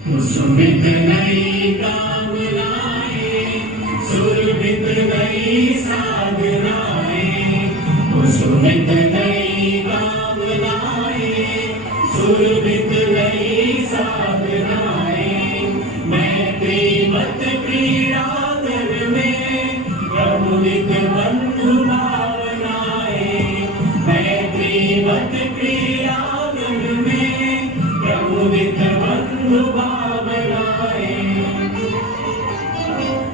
सुमित नई कामनाएं, सुरभित नई साधनाएं, सुमित नई कामनाएं, सुरभित नई साधनाएं, मैत्री मत क्रीड़ांगन में प्रमुदित बंधु भावनाएं, मैत्री मत क्रीड़ांगन में प्रमुदित बंधु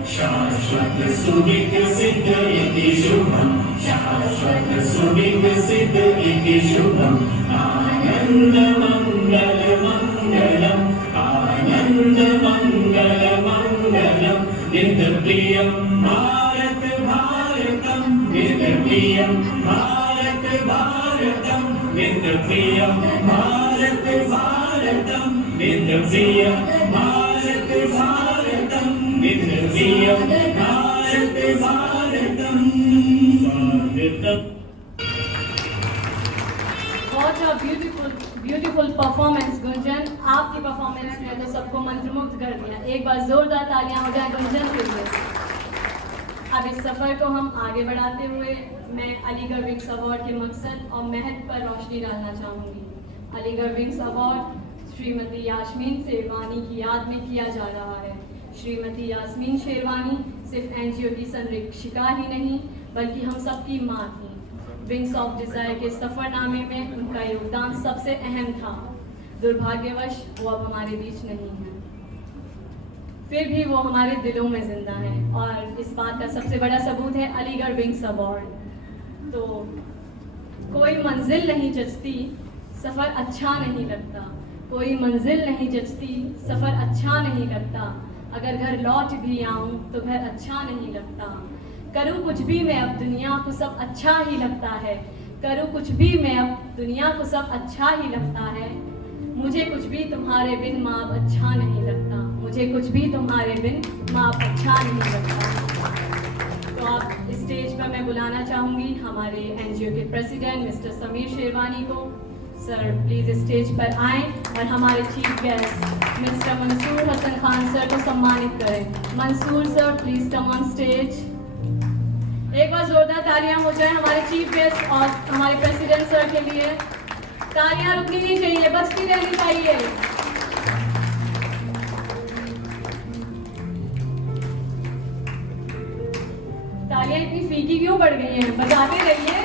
शाश्वत सुविकसित इति शुभम्, शाश्वत सुविकसित इति शुभम्, आनन्द मङ्गल मङ्गलम्, आनन्द मङ्गल मङ्गलम्, नित्यप्रियं भारत भारतं, नित्यप्रियं भारत भारतं, नित्यप्रियं भारत भारतं, नित्यप्रियं भारत भारतं, नित्यप्रियं भारत भारतं, स्वागतम्। What a beautiful performance Gunjan, आपकी परफॉर्मेंस ने तो सबको मंत्रमुग्ध कर दिया। एक बार जोरदार तालियां हो जाए गुंजन के लिए। अब इस सफर को हम आगे बढ़ाते हुए मैं अलीगढ़ विंग्स अवार्ड के मकसद और महत्व पर रोशनी डालना चाहूँगी। अलीगढ़ विंग्स अवार्ड श्रीमती यास्मीन शेरवानी की याद में किया जा रहा है। श्रीमती यास्मीन शेरवानी सिर्फ एनजीओ की संरक्षिका ही नहीं बल्कि हम सबकी माँ थी। विंग्स ऑफ डिजायर के सफरनामे में उनका योगदान सबसे अहम था। दुर्भाग्यवश वो अब हमारे बीच नहीं है, फिर भी वो हमारे दिलों में जिंदा है और इस बात का सबसे बड़ा सबूत है अलीगढ़ विंग्स अवार्ड। तो कोई मंजिल नहीं जचती, सफ़र अच्छा नहीं लगता, कोई मंजिल नहीं जचती, सफ़र अच्छा नहीं लगता, अगर घर लौट भी आऊँ तो घर अच्छा नहीं लगता, करूँ कुछ भी मैं अब दुनिया को सब अच्छा ही लगता है, करूँ कुछ भी मैं अब दुनिया को सब अच्छा ही लगता है, मुझे कुछ भी तुम्हारे बिन माँ अब अच्छा नहीं लगता, मुझे कुछ भी तुम्हारे बिन माँ अब अच्छा नहीं लगता। तो आप स्टेज पर मैं बुलाना चाहूँगी हमारे एनजीओ के प्रेसिडेंट मिस्टर समीर शेरवानी को। सर प्लीज़ स्टेज पर आएँ और हमारे chief guest mister Mansoor Hasan Khan sir को सम्मानित करें। Mansoor sir please come on stage. एक बार जोरदार तालियां हो जाए हमारे चीफ गेस्ट और हमारे प्रेसिडेंट सर के लिए। तालियां रुकनी नहीं चाहिए, बजती रहनी चाहिए। तालियां इतनी फीकी क्यों बढ़ गई हैं? बजाते रहिए।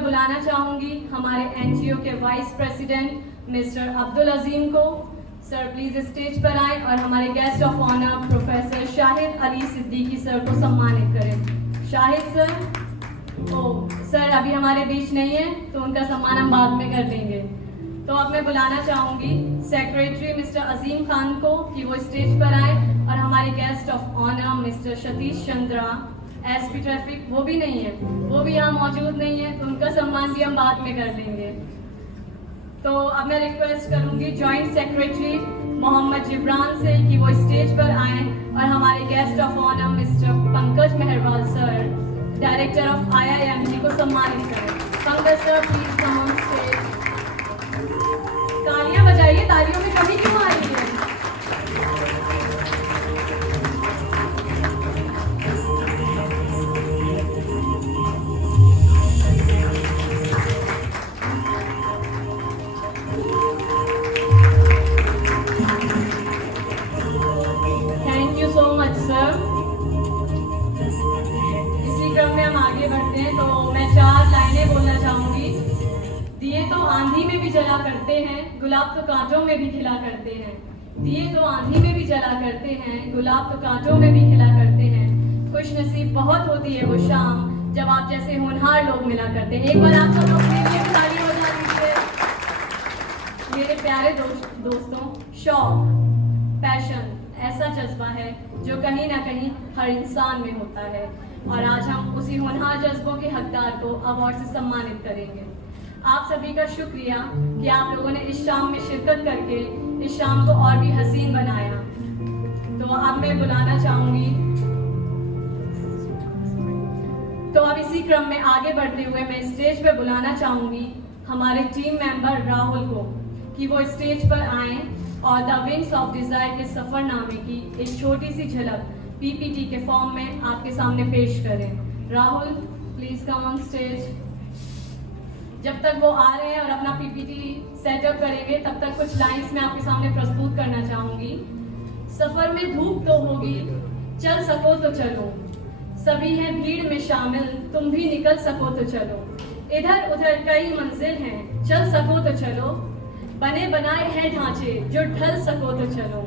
बुलाना चाहूंगी हमारे एनजीओ के vice president mister Abdul Azeem को। सर प्लीज स्टेज पर आए और हमारे guest of honour professor Shahid Ali Siddiqui sir को सम्मानित करें। शाहिद सर, सर अभी हमारे बीच नहीं है तो उनका सम्मान हम बाद में कर देंगे। तो अब मैं बुलाना चाहूंगी सेक्रेटरी मिस्टर अजीम खान को कि वो स्टेज पर आए और हमारे guest of honour mister Satish Chandra SP traffic, वो भी नहीं है, वो भी यहाँ मौजूद नहीं है तो उनका सम्मान भी हम बाद में कर देंगे। तो अब मैं रिक्वेस्ट करूंगी जॉइंट सेक्रेटरी मोहम्मद जिब्रान से कि वो स्टेज पर आएं और हमारे guest of honour mister Pankaj Mehrwal sir director of IIMG को सम्मानित करें। Pankaj sir please come on stage. तालियां बजाइए, तालियों में कमी क्यों आ रही है? आंधी में भी जला करते हैं, गुलाब तो कांटों में भी खिला करते हैं। दिए तो आंधी में भी जला करते हैं, गुलाब तो कांटों में भी खिला करते हैं। खुश नसीब बहुत होती है वो शाम जब आप जैसे होनहार लोग मिला करते हैं। एक बार आप सब लोग के लिए ताली बजा दीजिए। मेरे प्यारे दोस्तों, शौक, पैशन, ऐसा जज्बा है जो कहीं ना कहीं हर इंसान में होता है, और आज हम उसी होनहार जज्बों के हकदार को अवार्ड से सम्मानित करेंगे। आप सभी का शुक्रिया कि आप लोगों ने इस शाम में शिरकत करके इस शाम को और भी हसीन बनाया। तो अब मैं बुलाना चाहूंगी, तो अब इसी क्रम में आगे बढ़ते हुए मैं स्टेज पर बुलाना चाहूंगी हमारे टीम मेंबर राहुल को कि वो स्टेज पर आएं और द विंग्स ऑफ डिजायर के सफरनामे की एक छोटी सी झलक पीपीटी के फॉर्म में आपके सामने पेश करें। Rahul please come on stage. जब तक वो आ रहे हैं और अपना पीपीटी सेटअप करेंगे तब तक कुछ लाइंस में आपके सामने प्रस्तुत करना चाहूंगी। सफर में धूप तो होगी, चल सको तो चलो, सभी हैं भीड़ में शामिल, तुम भी निकल सको तो चलो, इधर उधर कई मंजिल हैं, चल सको तो चलो, बने बनाए हैं ढांचे जो ढल सको तो चलो,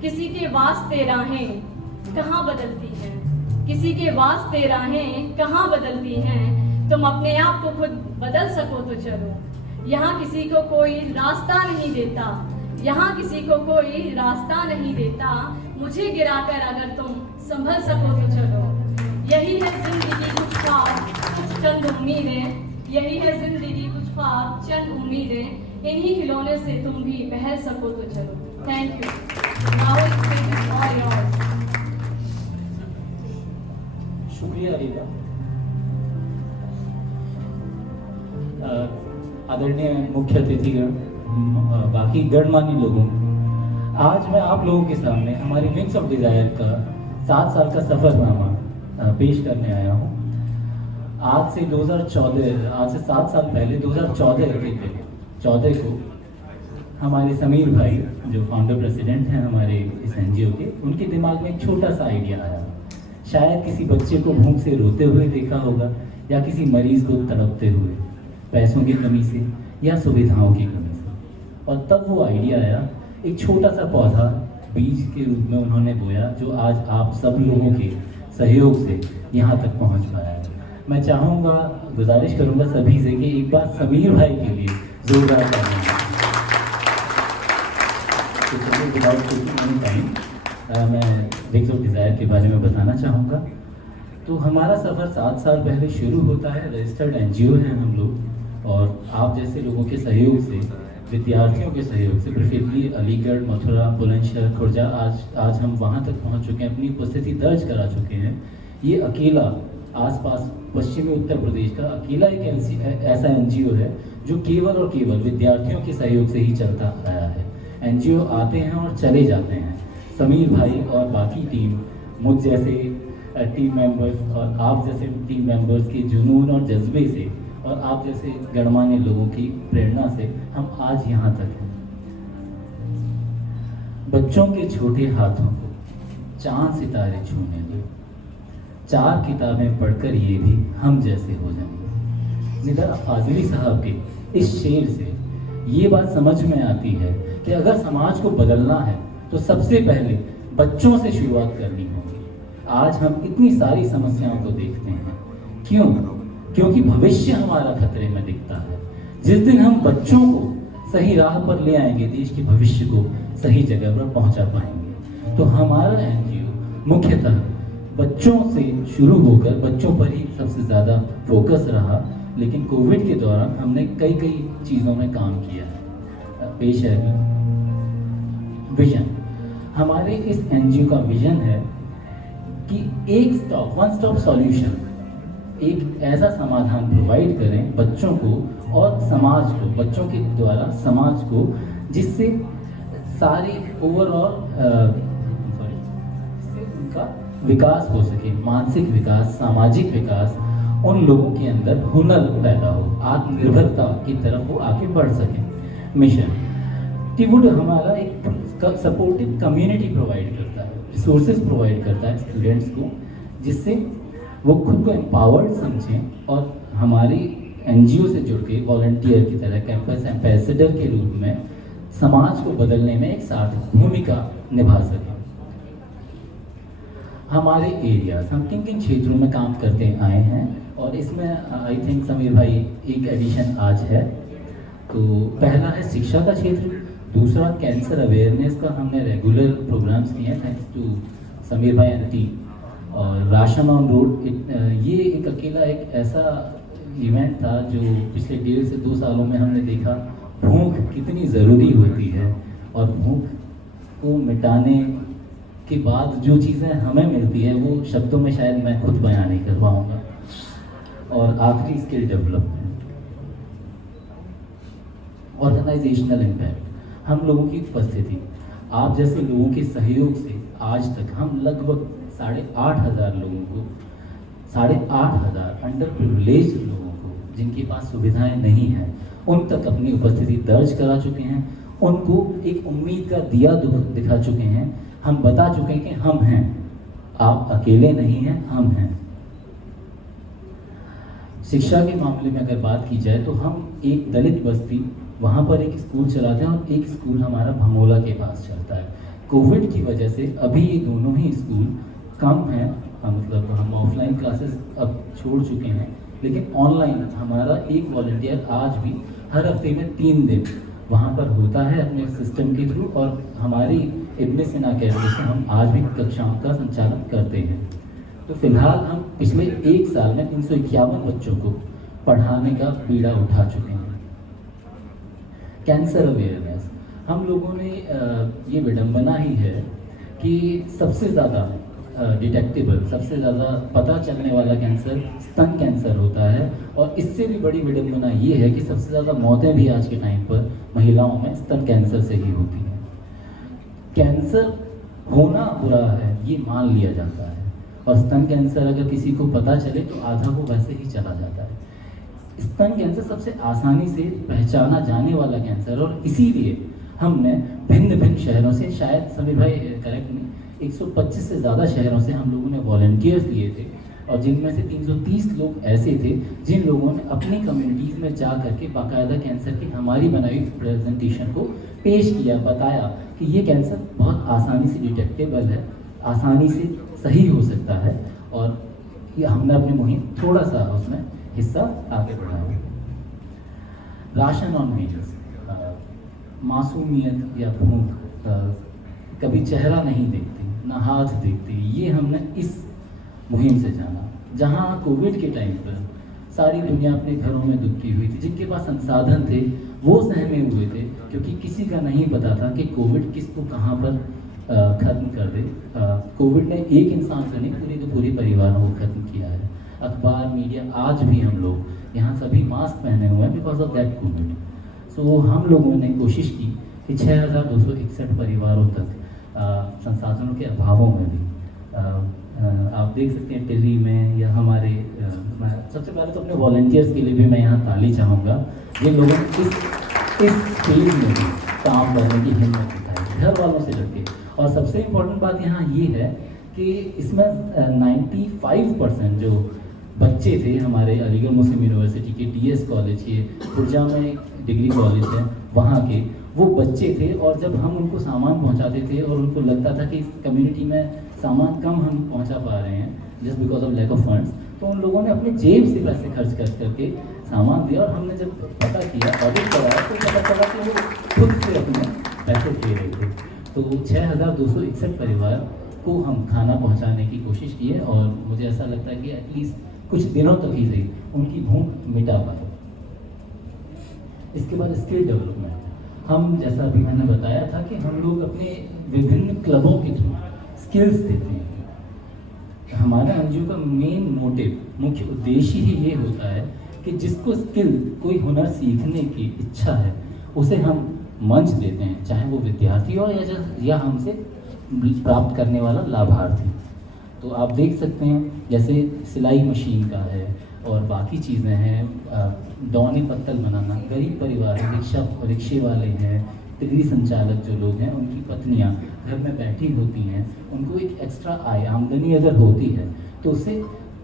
किसी के वास्ते राहें कहाँ बदलती हैं, किसी के वास्ते राहें कहाँ बदलती हैं, तुम अपने आप को खुद बदल सको तो चलो, यहाँ किसी को कोई रास्ता नहीं देता, यहाँ किसी को कोई रास्ता नहीं देता, मुझे गिराकर अगर तुम संभल सको तो चलो, यही है जिंदगी कुछ ख्वाब कुछ चंद उम्मीदें, यही है जिंदगी कुछ ख्वाब चंद उम्मीदें, इन्हीं खिलौने से तुम भी बहल सको तो चलो। Thank you. शुक्रिया रीवा। आदरणीय मुख्य अतिथिगण, बाकी गणमान्य लोगों, आज मैं आप लोगों के सामने हमारी विंग्स ऑफ डिजायर का 7 साल का सफरनामा पेश करने आया हूँ। आज से 7 साल पहले 2014 को हमारे समीर भाई जो फाउंडर प्रेसिडेंट हैं हमारे इस एनजीओ के, उनके दिमाग में एक छोटा सा आइडिया आया। शायद किसी बच्चे को भूख से रोते हुए देखा होगा या किसी मरीज को तड़पते हुए, पैसों की कमी से या सुविधाओं की कमी से, और तब वो आइडिया आया, एक छोटा सा पौधा बीज के रूप में उन्होंने बोया जो आज आप सब लोगों के सहयोग से यहाँ तक पहुँच पाया है। मैं चाहूँगा, गुजारिश करूँगा सभी से कि एक बार समीर भाई के लिए जोरदार तालियां। मैं विंग्स ऑफ डिजायर के बारे में बताना चाहूँगा। तो हमारा सफ़र 7 साल पहले शुरू होता है। रजिस्टर्ड एनजीओ हैं हम लोग, और आप जैसे लोगों के सहयोग से, विद्यार्थियों के सहयोग से, प्रिफेटली अलीगढ़, मथुरा, बुलंदशहर, खुर्जा, आज हम वहाँ तक पहुँच चुके हैं, अपनी उपस्थिति दर्ज करा चुके हैं। ये अकेला आसपास पश्चिमी उत्तर प्रदेश का अकेला एक ऐसा एनजीओ है जो केवल और केवल विद्यार्थियों के सहयोग से ही चलता आया है। एनजीओ आते हैं और चले जाते हैं। समीर भाई और बाकी टीम, मुझ जैसे टीम मेंबर्स और आप जैसे टीम मेंबर्स के जुनून और जज्बे से, और आप जैसे गणमान्य लोगों की प्रेरणा से हम आज यहाँ तक हैं। बच्चों के छोटे हाथों को चांद सितारे छूने दो, 4 किताबें पढ़कर ये भी हम जैसे हो जाएंगे। निदा फाजिली साहब के इस शेर से ये बात समझ में आती है कि अगर समाज को बदलना है तो सबसे पहले बच्चों से शुरुआत करनी होगी। आज हम इतनी सारी समस्याओं को देखते हैं, क्यों? क्योंकि भविष्य हमारा खतरे में दिखता है। जिस दिन हम बच्चों को सही राह पर ले आएंगे, देश के भविष्य को सही जगह पर पहुंचा पाएंगे। तो हमारा एनजीओ मुख्यतः बच्चों से शुरू होकर बच्चों पर ही सबसे ज़्यादा फोकस रहा, लेकिन कोविड के दौरान हमने कई चीज़ों में काम किया है। पेश है विजन। हमारे इस एनजीओ का विजन है कि वन स्टॉप सॉल्यूशन, एक ऐसा समाधान प्रोवाइड करें बच्चों को और समाज को, बच्चों के द्वारा समाज को, जिससे सारी ओवरऑल उनका विकास हो सके, मानसिक विकास, सामाजिक विकास, उन लोगों के अंदर हुनर पैदा हो, आत्मनिर्भरता की तरफ वो आगे बढ़ सकें। मिशन टीवुड हमारा एक सपोर्टिव कम्युनिटी प्रोवाइड करता है, रिसोर्सेज प्रोवाइड करता है स्टूडेंट्स को, जिससे वो खुद को एम्पावर्ड समझें और हमारी एनजीओ से जुड़ के वॉलंटियर की तरह, कैंपस एम्बेसडर के रूप में समाज को बदलने में एक सार्थक भूमिका निभा सकें। हमारे एरियाज, हम किन क्षेत्रों में काम करते आए हैं, और इसमें आई थिंक समीर भाई एक एडिशन आज है। तो पहला है शिक्षा का क्षेत्र, दूसरा कैंसर अवेयरनेस का हमने रेगुलर प्रोग्राम्स किए हैं थैंक्स टू समीर भाई एंड टीम। और राशन ऑन रोड ये एक अकेला एक ऐसा इवेंट था जो पिछले 1.5 से 2 सालों में हमने देखा भूख कितनी ज़रूरी होती है, और भूख को मिटाने के बाद जो चीज़ें हमें मिलती है वो शब्दों में शायद मैं खुद बयान नहीं कर पाऊँगा। और आखिरी स्किल डेवलपमेंट, ऑर्गेनाइजेशनल इम्पैक्ट, हम लोगों की उपस्थिति, आप जैसे लोगों के सहयोग से आज तक हम लगभग 8,500 लोगों को, 8,500 अंडर प्रिविलेज लोगों को जिनके पास सुविधाएं नहीं हैं उन तक अपनी उपस्थिति दर्ज करा चुके हैं, उनको एक उम्मीद का दिया दिखा चुके हैं, हम बता चुके हैं कि हम हैं, आप अकेले नहीं हैं, हम हैं। शिक्षा के मामले में अगर बात की जाए तो हम एक दलित बस्ती वहाँ पर एक स्कूल चलाते हैं और एक स्कूल हमारा भमोला के पास चलता है। कोविड की वजह से अभी ये दोनों ही स्कूल कम हैं, मतलब हम ऑफलाइन क्लासेस अब छोड़ चुके हैं, लेकिन ऑनलाइन हमारा एक वॉलंटियर आज भी हर हफ्ते में 3 दिन वहाँ पर होता है अपने सिस्टम के थ्रू, और हमारी इब्ने सिना अकेडमी से हम आज भी कक्षाओं का संचालन करते हैं। तो फिलहाल हम पिछले 1 साल में 351 बच्चों को पढ़ाने का बीड़ा उठा चुके हैं। कैंसर अवेयरनेस, हम लोगों ने ये विडंबना ही है कि सबसे ज़्यादा डिटेक्टेबल, सबसे ज़्यादा पता चलने वाला कैंसर स्तन कैंसर होता है, और इससे भी बड़ी विडंबना ये है कि सबसे ज़्यादा मौतें भी आज के टाइम पर महिलाओं में स्तन कैंसर से ही होती हैं। कैंसर होना बुरा है ये मान लिया जाता है, और स्तन कैंसर अगर किसी को पता चले तो आधा वो वैसे ही चला जाता है। स्तन कैंसर सबसे आसानी से पहचाना जाने वाला कैंसर, और इसीलिए हमने भिन्न भिन्न शहरों से, शायद समीर भाई करेक्ट नहीं, 125 से ज़्यादा शहरों से हम लोगों ने वॉलंटियर्स लिए थे, और जिनमें से 330 लोग ऐसे थे जिन लोगों ने अपनी कम्युनिटीज़ में जा करके बाकायदा कैंसर की हमारी बनाई प्रेजेंटेशन को पेश किया, बताया कि ये कैंसर बहुत आसानी से डिटेक्टेबल है, आसानी से सही हो सकता है, और ये हमने अपनी मुहिम थोड़ा सा उसमें हिस्सा आगे बढ़ाया। राशन ऑन व्हील्स, मासूमियत या भूख कभी चेहरा नहीं देखती, ना हाथ देखती, ये हमने इस मुहिम से जाना। जहाँ कोविड के टाइम पर सारी दुनिया अपने घरों में दुबकी हुई थी, जिनके पास संसाधन थे वो सहमे हुए थे, क्योंकि किसी का नहीं पता था कि कोविड किसको कहाँ पर खत्म कर दे। कोविड ने एक इंसान को नहीं, पूरे परिवारों को खत्म किया है। अखबार, मीडिया, आज भी हम लोग यहाँ सभी मास्क पहने हुए हैं बिकॉज ऑफ दैट कोविड। सो हम लोगों ने कोशिश की कि 6,261 परिवारों तक संसाधनों के अभावों में भी, आप देख सकते हैं टिल्ली में या हमारे, सबसे पहले तो अपने वॉलंटियर्स के लिए भी मैं यहाँ ताली चाहूँगा, जिन लोगों ने इस फील्ड में भी काम करने की हिम्मत दिखाई, घर वालों से लड़के। और सबसे इम्पोर्टेंट बात यहाँ ये है कि इसमें 95% जो बच्चे थे हमारे अलीगढ़ मुस्लिम यूनिवर्सिटी के DS कॉलेज के, खुर्जा में एक डिग्री कॉलेज है वहाँ के, वो बच्चे थे। और जब हम उनको सामान पहुँचाते थे और उनको लगता था कि इस कम्युनिटी में सामान कम हम पहुँचा पा रहे हैं just because of lack of funds, तो उन लोगों ने अपने जेब से पैसे खर्च करके सामान दिया। और हमने जब पता किया, ऑडिट कराया, तो पता चला कि वो खुद से अपने पैसे दे रहे थे। तो 6,261 परिवार को हम खाना पहुंचाने की कोशिश की है, और मुझे ऐसा लगता है कि एटलीस्ट कुछ दिनों तक ही सही उनकी भूख मिटा पाए। इसके बाद स्किल डेवलपमेंट, हम जैसा अभी मैंने बताया था कि हम लोग अपने विभिन्न क्लबों के थ्रू स्किल्स देते हैं। हमारा NGO का मेन मोटिव, मुख्य उद्देश्य ही ये होता है कि जिसको स्किल, कोई हुनर सीखने की इच्छा है, उसे हम मंच देते हैं, चाहे वो विद्यार्थी हो या हमसे प्राप्त करने वाला लाभार्थी। तो आप देख सकते हैं जैसे सिलाई मशीन का है और बाकी चीज़ें हैं, दौनी पत्तल बनाना, गरीब परिवार है, रिक्शे वाले हैं, टिल्ली संचालक जो लोग हैं, उनकी पत्नियां घर में बैठी होती हैं, उनको एक एक्स्ट्रा आय, आमदनी अगर होती है तो उससे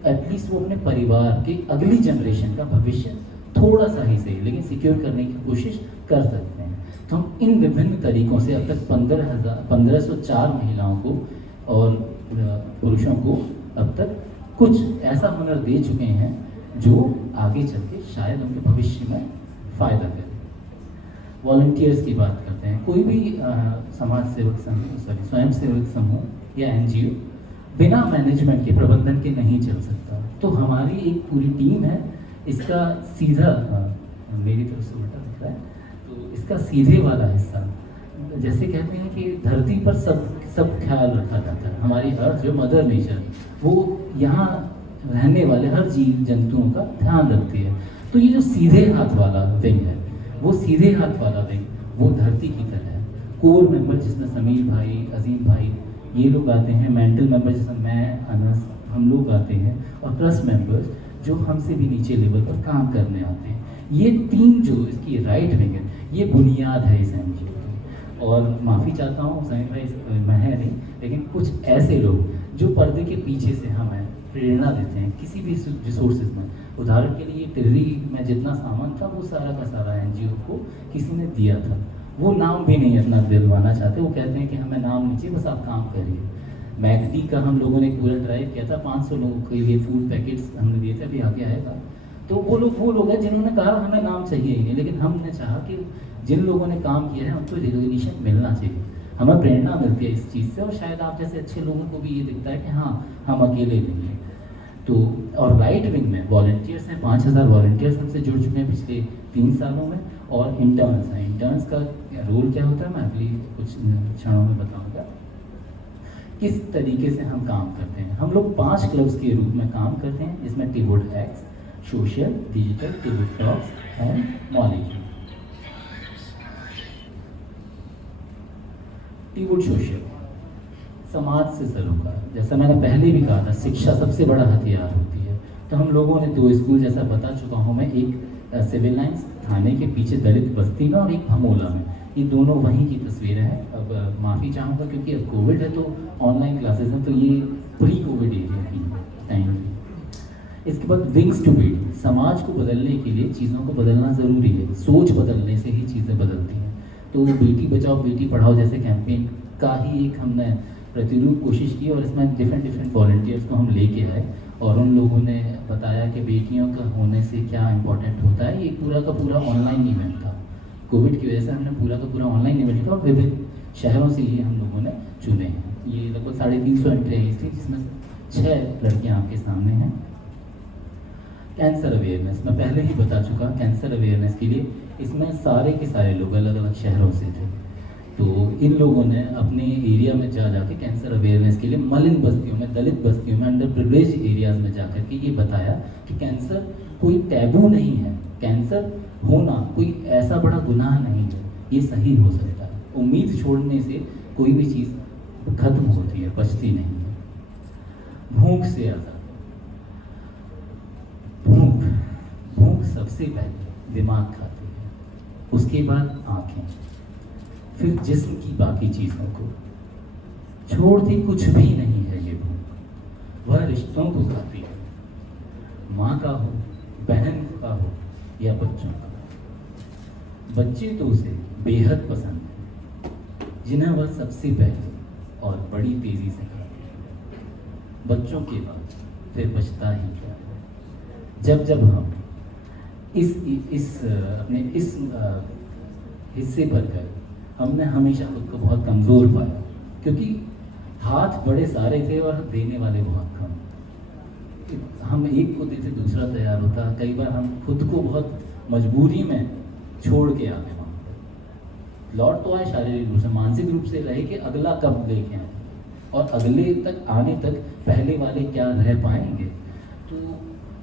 एटलीस्ट वो अपने परिवार की अगली जनरेशन का भविष्य थोड़ा सा ही सही लेकिन सिक्योर करने की कोशिश कर सकते हैं। तो हम इन विभिन्न तरीकों से अब तक 1504 महिलाओं को और पुरुषों को अब तक कुछ ऐसा हुनर दे चुके हैं जो आगे चल के शायद उनके भविष्य में फ़ायदा करे। वॉलंटियर्स की बात करते हैं, कोई भी समाज सेवक समूह, सॉरी स्वयं सेवक समूह या एनजीओ बिना मैनेजमेंट के, प्रबंधन के नहीं चल सकता। तो हमारी एक पूरी टीम है, इसका सीधा मेरी तरफ से उल्टा दिख रहा है, तो इसका सीधे वाला हिस्सा, जैसे कहते हैं कि धरती पर सब ख्याल रखा जाता है। हमारी अर्थ जो मदर नेचर, वो यहाँ रहने वाले हर जीव जंतुओं का ध्यान रखती है। तो ये जो सीधे हाथ वाला विंग है, वो सीधे हाथ वाला विंग वो धरती की तरह है। कोर मेंबर जिसमें समीर भाई, अजीम भाई, ये लोग आते हैं। मेंटल मेंबर जिसमें मैं, अनस, हम लोग आते हैं। और ट्रस्ट मेंबर्स जो हमसे भी नीचे लेवल पर काम करने आते हैं। ये तीन जो इसकी राइट विंग है, ये बुनियाद है इस एनजीओ की। और माफ़ी चाहता हूँ समीर भाई, मैं है नहीं, लेकिन कुछ ऐसे लोग जो पर्दे के पीछे से हमें प्रेरणा देते हैं किसी भी रिसोर्सेज में। उदाहरण के लिए टिर्री में जितना सामान था वो सारा का सारा एनजीओ को किसी ने दिया था। वो नाम भी नहीं अपना दिलवाना चाहते, वो कहते हैं कि हमें नाम नहीं चाहिए, बस आप काम करिए। मैकडी का हम लोगों ने पूरा ड्राइव किया था, 500 लोगों के लिए फूड पैकेट्स हमने दिए थे, अभी आगे आएगा। तो वो लोग हैं जिन्होंने कहा हमें नाम चाहिए ही नहीं, लेकिन हमने चाहा कि जिन लोगों ने काम किया है उनको रिकॉग्निशन मिलना चाहिए। हमें प्रेरणा मिलती है इस चीज़ से, और शायद आप जैसे अच्छे लोगों को भी ये दिखता है कि हाँ हम अकेले नहीं हैं। तो और राइट विंग में वॉलंटियर्स हैं, 5000 वॉलंटियर्स हमसे जुड़ चुके हैं पिछले 3 सालों में। और इंटर्न्स हैं। इंटर्न्स का रोल क्या होता है मैं अगली कुछ क्षणों में बताऊंगा। किस तरीके से हम काम करते हैं, हम लोग 5 क्लब्स के रूप में काम करते हैं, जिसमें Teewood X, social, digital, Teewood talks and molecule. Teewood social समाज से सरोकार, जैसा मैंने पहले भी कहा था, शिक्षा सबसे बड़ा हथियार होती है। तो हम लोगों ने 2 स्कूल जैसा बता चुका हूँ मैं, एक सिविल लाइन्स थाने के पीछे दलित बस्ती में और एक भमोला में। ये दोनों वहीं की तस्वीरें हैं। अब माफ़ी चाहूँगा क्योंकि अब कोविड है तो ऑनलाइन क्लासेस हैं, तो ये प्री कोविड एरिया की टाइम की। इसके बाद विंग्स टू बीट, समाज को बदलने के लिए चीज़ों को बदलना ज़रूरी है, सोच बदलने से ही चीज़ें बदलती हैं। तो बेटी बचाओ बेटी पढ़ाओ जैसे कैंपेन का ही एक हमने प्रतिरूप कोशिश की, और इसमें डिफरेंट वॉलंटियर्स को हम लेके आए और उन लोगों ने बताया कि बेटियों का होने से क्या इम्पोर्टेंट होता है। ये पूरा का पूरा ऑनलाइन इवेंट था, कोविड की वजह से हमने पूरा का पूरा ऑनलाइन इवेंट था, और विभिन्न शहरों से ये हम लोगों ने चुने हैं। ये लगभग 350 एंट्रीज थी, जिसमें 6 लड़कियाँ आपके सामने हैं। कैंसर अवेयरनेस मैं पहले ही बता चुका, कैंसर अवेयरनेस के लिए इसमें सारे के सारे लोग अलग अलग शहरों से थे। तो इन लोगों ने अपने एरिया में जाके कैंसर अवेयरनेस के लिए मलिन बस्तियों में, दलित बस्तियों में, अंडर प्रिविलेज एरियाज में जाकर के ये बताया कि कैंसर कोई टैबू नहीं है, कैंसर होना कोई ऐसा बड़ा गुनाह नहीं है, ये सही हो सकता है। उम्मीद छोड़ने से कोई भी चीज़ खत्म होती है, बचती नहीं है। भूख से आज़ाद, भूख सबसे पहले दिमाग खाती है, उसके बाद आँखें, फिर जिस्म की बाकी चीज़ों को। छोड़ती कुछ भी नहीं है ये भूख, वह रिश्तों को खाती है, माँ का हो, बहन का हो या बच्चों का। बच्चे तो उसे बेहद पसंद है, जिन्हें वह सबसे पहले और बड़ी तेजी से खाती है। बच्चों के बाद फिर बचता ही क्या है। जब हम अपने इस हिस्से पर गए, हमने हमेशा खुद को बहुत कमज़ोर पाया, क्योंकि हाथ बड़े सारे थे और देने वाले बहुत कम। हम एक को देते दूसरा तैयार होता, कई बार हम खुद को बहुत मजबूरी में छोड़ के आते वहाँ पर। लौट तो आए शारीरिक रूप से, मानसिक रूप से रहे कि अगला कब लेके आए, और अगले तक आने तक पहले वाले क्या रह पाएंगे। तो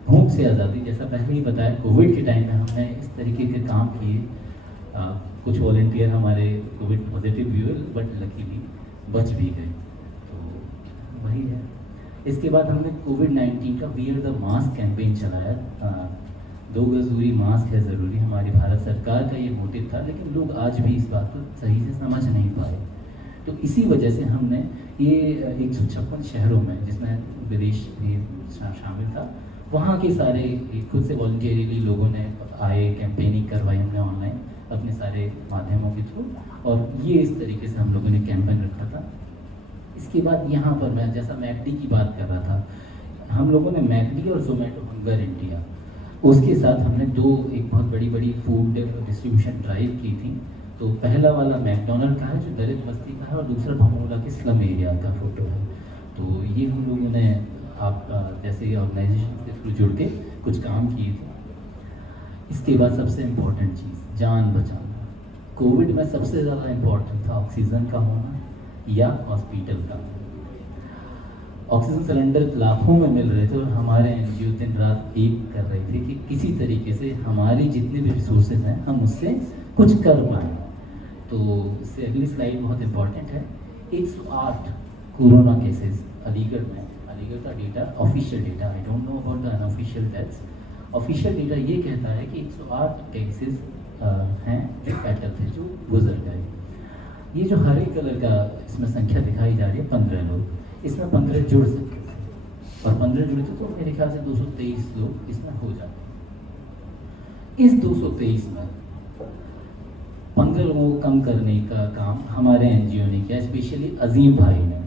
भूख से आज़ादी, जैसा पहले ही बताया, कोविड के टाइम में हमने इस तरीके के काम किए। कुछ वॉलंटियर हमारे कोविड पॉजिटिव भी हुए, बट लकीली बच भी गए। तो वही है। इसके बाद हमने कोविड-19 का वियर द मास्क कैंपेन चलाया। 2 गज दूरी, मास्क है ज़रूरी, हमारी भारत सरकार का ये मोटिव था, लेकिन लोग आज भी इस बात को सही से समझ नहीं पाए। तो इसी वजह से हमने ये 156 शहरों में, जिसमें विदेश भी शामिल था, वहाँ के सारे खुद से वॉलंटियरली लोगों ने आए, कैंपेनिंग करवाई हमने ऑनलाइन अपने सारे माध्यमों के थ्रू, और ये इस तरीके से हम लोगों ने कैंपेन रखा था। इसके बाद यहाँ पर मैं जैसा मैकडी की बात कर रहा था, हम लोगों ने मैकडी और जोमेटो हंगर इंडिया उसके साथ हमने एक बहुत बड़ी फूड डिस्ट्रीब्यूशन ड्राइव की थी। तो पहला वाला मैकडोनल्ड का है जो दलित बस्ती का है, और दूसरा भमोला के स्लम एरिया का फोटो है। तो ये हम लोगों ने आप जैसे ऑर्गेनाइजेशन के थ्रू जुड़ के कुछ काम किए थे। इसके बाद सबसे इम्पोर्टेंट चीज़ जान बचाना। कोविड में सबसे ज़्यादा इम्पोर्टेंट था ऑक्सीजन का होना या हॉस्पिटल का। ऑक्सीजन सिलेंडर लाखों में मिल रहे थे और हमारे एनजीओ दिन रात एक कर रहे थे कि किसी तरीके से हमारी जितने भी रिसोर्सेज हैं हम उससे कुछ कर पाएँ। तो इससे अगली स्लाइड बहुत इम्पॉर्टेंट है। 108 कोरोना केसेस अलीगढ़ में। अलीगढ़ का data official data, I don't know about the unofficial dates. Official data ये कहता है कि 108 केसेस हैं जो फैटल थे, जो गुजर गए। ये जो हरे कलर का इसमें संख्या दिखाई जा रही है 15 लोग, इसमें 15 जुड़ सकते थे और 15 जुड़े थे तो मेरे ख्याल से 223 लोग इसमें हो जाते। इस 223 में 15 लोगों को कम करने का काम हमारे एनजीओ ने किया, स्पेशली अजीम भाई ने।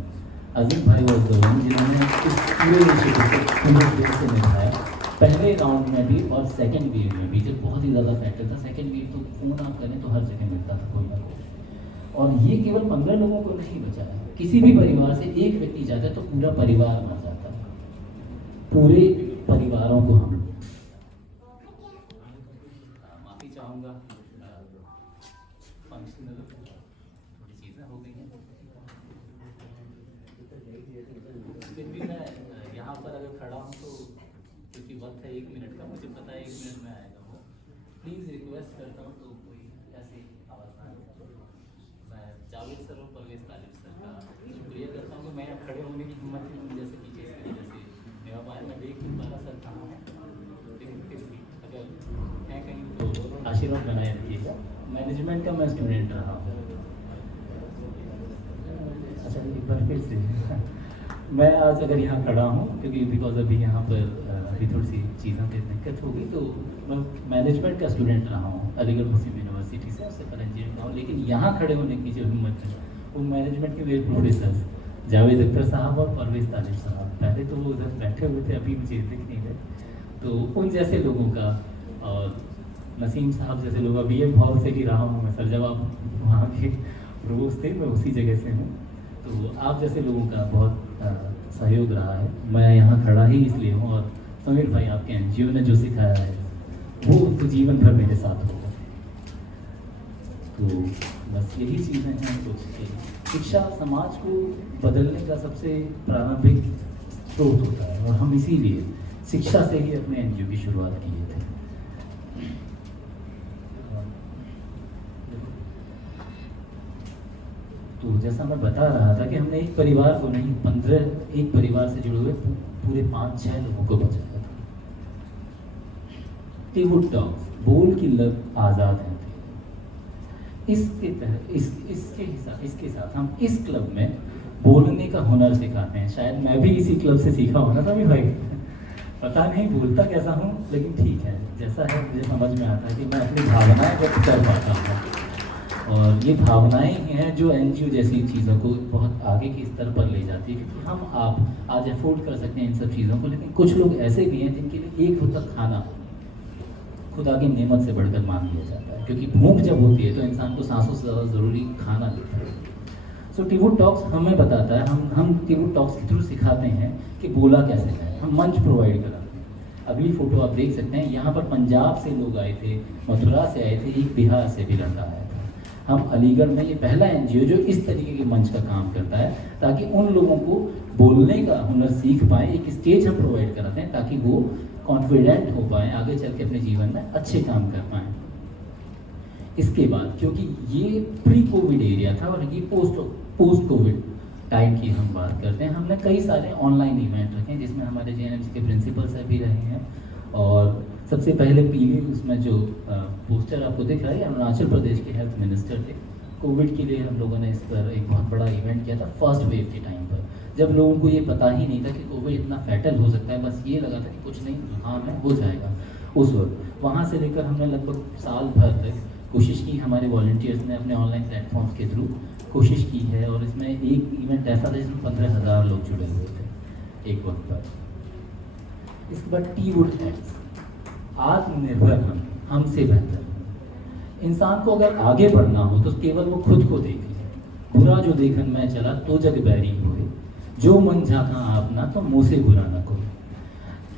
अजीम भाई वो जिन्होंने इस पूरे इनिशिएटिव को पूरे दिल से निभाया। पहले राउंड में भी और सेकेंड वेव में भी, जब बहुत ही ज़्यादा फैक्टर था, सेकेंड वेव तो फोन आप करें तो हर जगह मिलता था कोई ना कोई। और ये केवल 15 लोगों को नहीं बचाया, किसी भी परिवार से एक व्यक्ति जाता है तो पूरा परिवार मर जाता है। पूरे परिवारों को हम माफ़ी चाहूँगा, फंक्शनल थोड़ी चीज़ें हो गई हैं। फिर भी मैं यहाँ पर अगर खड़ा हूँ तो क्योंकि वक्त है 1 मिनट का, मुझे पता है 1 मिनट में आएगा वो। प्लीज़ रिक्वेस्ट करता हूँ तो कोई ऐसी आवाज़ ना आए। मैं जावेद सर और परवेज़ तालिब सर का शुक्रिया करता हूँ कि मैं यहाँ खड़े होने की हिम्मत ही नहीं, जैसे पीछे इसकी वजह से मेरा पाया मैं देख नहीं पा रहा सर कहाँ है, लेकिन फिर भी अगर है कहीं तो आशीर्वाद बनाए रखिएगा। मैनेजमेंट का मैं स्टूडेंट रहा हूँ। अच्छा एक बार फिर से मैं आज अगर यहाँ खड़ा हूँ क्योंकि बिकॉज अभी यहाँ पर अभी थोड़ी सी चीज़ों की दिक्कत हो गई, तो मैं मैनेजमेंट का स्टूडेंट रहा हूँ अलीगढ़ मुस्लिम यूनिवर्सिटी से, उससे पहले इंजीनियर रहा हूँ। लेकिन यहाँ खड़े होने की जो हिम्मत है वो मैनेजमेंट के मेरे प्रोफेसर जावेद अख्तर साहब और परवेज़ तालिब साहब, पहले तो वो उधर बैठे हुए थे, अभी मुझे दिख नहीं रहे, तो उन जैसे लोगों का, और नसीम साहब जैसे लोग, अभी एम हॉल से ही रहा हूँ मैं सर, जब आप वहाँ के प्रोवोस्ट थे मैं उसी जगह से हूँ। तो आप जैसे लोगों का बहुत सहयोग रहा है। मैं यहाँ खड़ा ही इसलिए हूँ, और समीर भाई आपके एनजीओ ने जो सिखाया है वो तो जीवन भर मेरे साथ होगा। तो बस यही चीज़ें हैं कुछ। शिक्षा समाज को बदलने का सबसे प्रारंभिक स्रोत होता है और हम इसीलिए शिक्षा से ही अपने एनजीओ की शुरुआत किए थे। तो जैसा मैं बता रहा था कि हमने एक परिवार को नहीं, 15 एक परिवार से जुड़े हुए पूरे 5-6 लोगों को बचाया था। टीवुड डॉग्स, बोल की लत आज़ाद है। इसके तहत इसके साथ हम इस क्लब में बोलने का हुनर सिखाते हैं। शायद मैं भी इसी क्लब से सीखा हूँ ना सभी भाई, पता नहीं बोलता कैसा हूँ, लेकिन ठीक है जैसा है मुझे समझ में आता है कि मैं अपनी भावनाएं व्यक्त कर पाता हूँ। और ये भावनाएं हैं जो एनजीओ जैसी चीज़ों को बहुत आगे के स्तर पर ले जाती है, क्योंकि हम आप आज अफोर्ड कर सकते हैं इन सब चीज़ों को, लेकिन कुछ लोग ऐसे भी हैं जिनके लिए एक वक्त तक खाना खुदा की नेमत से बढ़कर मान लिया जाता है, क्योंकि भूख जब होती है तो इंसान को सांसों से ज़्यादा ज़रूरी खाना देता है। सो टीवुड टॉक्स हमें बताता है, हम टीवुड टॉक्स के थ्रू सिखाते हैं कि बोला कैसे जाए, हम मंच प्रोवाइड कराते हैं। अगली फ़ोटो आप देख सकते हैं, यहाँ पर पंजाब से लोग आए थे, मथुरा से आए थे, एक बिहार से भी लड़का आया था। हम अलीगढ़ में ये पहला एनजीओ जो इस तरीके के मंच का काम करता है, ताकि उन लोगों को बोलने का हुनर सीख पाए। एक स्टेज हम प्रोवाइड कराते हैं ताकि वो कॉन्फिडेंट हो पाए, आगे चल के अपने जीवन में अच्छे काम कर पाएँ। इसके बाद क्योंकि ये प्री कोविड एरिया था और ये पोस्ट कोविड टाइम की हम बात करते हैं, हमने कई सारे ऑनलाइन इवेंट रखे हैं जिसमें हमारे जेएनएमसी के प्रिंसिपल सर भी रहे हैं। और सबसे पहले पीवी उसमें जो पोस्टर आपको दिख रहा है अरुणाचल प्रदेश के हेल्थ मिनिस्टर थे। कोविड के लिए हम लोगों ने इस पर एक बहुत बड़ा इवेंट किया था फर्स्ट वेव के टाइम पर, जब लोगों को ये पता ही नहीं था कि कोविड इतना फैटल हो सकता है, बस ये लगा था कि कुछ नहीं जुकाम है हो जाएगा। उस वक्त वहाँ से लेकर हमने लगभग साल भर तक कोशिश की, हमारे वॉलंटियर्स ने अपने ऑनलाइन प्लेटफॉर्म्स के थ्रू कोशिश की है। और इसमें एक इवेंट ऐसा था जिसमें 15,000 लोग जुड़े हुए थे एक वक्त पर। इसके बाद टीवुड एड्स, आत्मनिर्भर हमसे बेहतर। इंसान को अगर आगे बढ़ना हो तो केवल वो खुद को देखे। बुरा जो देखन मैं चला तो जग बैरी होए, जो मन झाँका आपना तो मुँह से बुरा न कोई।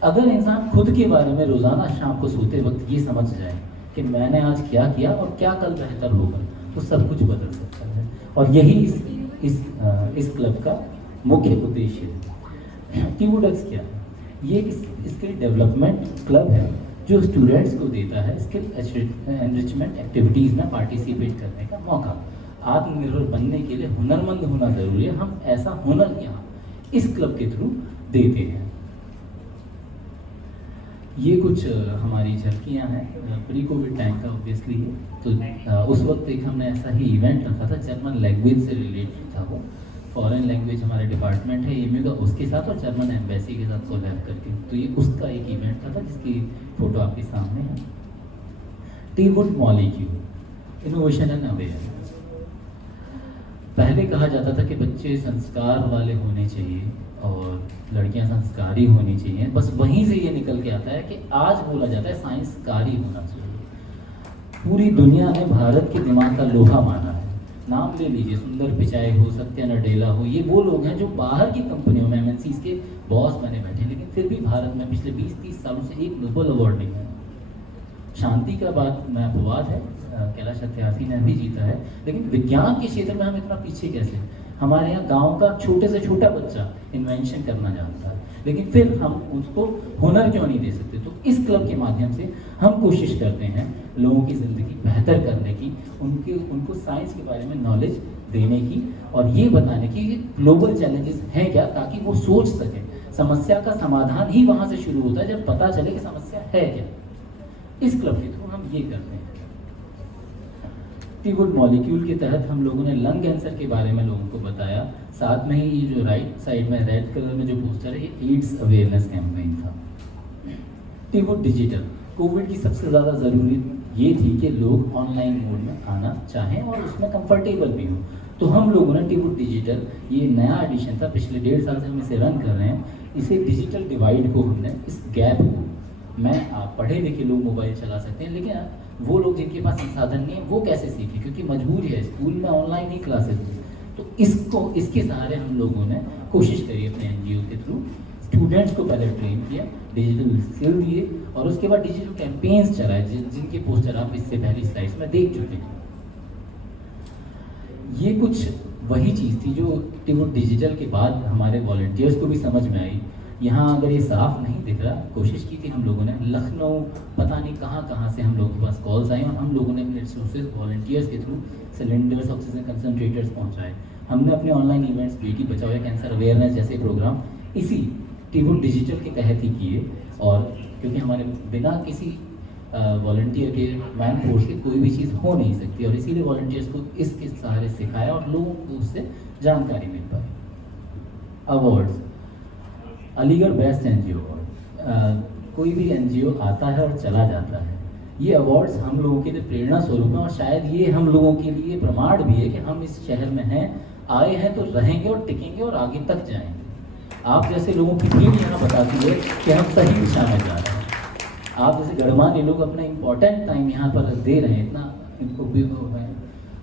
अगर इंसान खुद के बारे में रोजाना शाम को सोते वक्त ये समझ जाए कि मैंने आज क्या किया और क्या कल बेहतर होगा, तो सब कुछ बदल सकता है। और यही इस क्लब का मुख्य उद्देश्य है। टीवोडेक्स क्या है? ये स्किल डेवलपमेंट क्लब है जो स्टूडेंट्स को देता है स्किल एनरिचमेंट एक्टिविटीज़ में पार्टिसिपेट करने का मौका। आत्मनिर्भर बनने के लिए हुनरमंद होना ज़रूरी है। हम ऐसा हुनर यहाँ इस क्लब के थ्रू देते हैं। ये कुछ हमारी झलकियाँ हैं प्री कोविड टाइम का ऑब्वियसली है। तो उस वक्त एक हमने ऐसा ही इवेंट रखा था, जर्मन लैंग्वेज से रिलेटेड था वो। फॉरेन लैंग्वेज हमारे डिपार्टमेंट है एमयू का, उसके साथ और जर्मन एम्बेसी के साथ कोलैब करके। तो ये उसका एक इवेंट था जिसकी फ़ोटो आपके सामने है। टीवुड मॉलिक्यूल, इनोवेशन एंड अवेयरनेस। पहले कहा जाता था कि बच्चे संस्कार वाले होने चाहिए और लड़कियां संस्कारी होनी चाहिए। बस वहीं से ये निकल के आता है कि आज बोला जाता है साइंसकारी होना चाहिए। पूरी दुनिया ने भारत के दिमाग का लोहा माना है। नाम ले लीजिए, सुंदर पिचाई हो, सत्या नडेला हो, ये वो लोग हैं जो बाहर की कंपनियों में एमएनसीज के बॉस बने बैठे, लेकिन फिर भी भारत में पिछले 20-30 सालों से एक नोबेल अवार्ड नहीं है। शांति का बात में अपवाद है, कैलाश सत्यार्थी ने भी जीता है, लेकिन विज्ञान के क्षेत्र में हम इतना पीछे कैसे? हमारे यहाँ गांव का छोटे से छोटा बच्चा इन्वेंशन करना जानता है, लेकिन फिर हम उसको हुनर क्यों नहीं दे सकते? तो इस क्लब के माध्यम से हम कोशिश करते हैं लोगों की ज़िंदगी बेहतर करने की, उनको साइंस के बारे में नॉलेज देने की और ये बताने की ग्लोबल चैलेंजेस हैं क्या, ताकि वो सोच सकें। समस्या का समाधान ही वहाँ से शुरू होता है जब पता चले कि समस्या है क्या। इस क्लब के थ्रू हम ये करते हैं। टीवुड मॉलिक्यूल के तहत हम लोगों ने लंग कैंसर के बारे में लोगों को बताया। साथ में ही ये जो राइट साइड में रेड कलर में जो पोस्टर है, ये एड्स अवेयरनेस कैंपेन था। टीवुड डिजिटल, कोविड की सबसे ज़्यादा ज़रूरी ये थी कि लोग ऑनलाइन मोड में आना चाहें और उसमें कंफर्टेबल भी हो। तो हम लोगों ने टीवुड डिजिटल, ये नया एडिशन था, पिछले 1.5 साल से हम इसे रन कर रहे हैं। इसे डिजिटल डिवाइड को हमने, इस गैप को, आप पढ़े लिखे लोग मोबाइल चला सकते हैं, लेकिन वो लोग जिनके पास संसाधन नहीं है वो कैसे सीखें, क्योंकि मजबूरी है, स्कूल में ऑनलाइन ही क्लासेस थी। तो इसके सहारे हम लोगों ने कोशिश करी अपने एनजीओ के थ्रू, स्टूडेंट्स को पहले ट्रेन किया, डिजिटल स्किल दिए और उसके बाद डिजिटल कैंपेन्स चलाए जिनके पोस्टर आप इससे पहली स्लाइड्स में देख चुके हैं। ये कुछ वही चीज़ थी जो टीवुड डिजिटल के बाद हमारे वॉलंटियर्स को भी समझ में आई। यहाँ अगर ये साफ नहीं दिख रहा, कोशिश की थी हम लोगों ने, लखनऊ पता नहीं कहाँ से हम लोगों के पास कॉल्स आई और हम लोगों ने अपने रिसोर्सेज वॉलंटियर्स के थ्रू सिलेंडर्स, ऑक्सीजन कंसनट्रेटर्स पहुँचाए। हमने अपने ऑनलाइन इवेंट्स, बेटी बचाओ या कैंसर अवेयरनेस जैसे प्रोग्राम इसी टीवुड डिजिटल के तहत ही किए। और क्योंकि हमारे बिना किसी वॉलंटियर के, मैन फोर्स के कोई भी चीज़ हो नहीं सकती, और इसीलिए वॉलंटियर्स को इसके सहारे सिखाया और लोगों को उससे जानकारी मिल पाई। Awards, Aligarh best NGO award, कोई भी एनजीओ आता है और चला जाता है। ये अवार्ड्स हम लोगों के लिए प्रेरणा स्वरूप हैं और शायद ये हम लोगों के लिए प्रमाण भी है कि हम इस शहर में हैं, आए हैं तो रहेंगे और टिकेंगे और आगे तक जाएंगे। आप जैसे लोगों की भीड़ यहाँ बताती है कि हम सही दिशा में जा रहे हैं। आप जैसे गणमान्य लोग अपना इम्पोर्टेंट टाइम यहाँ पर दे रहे हैं, इतना इनको भी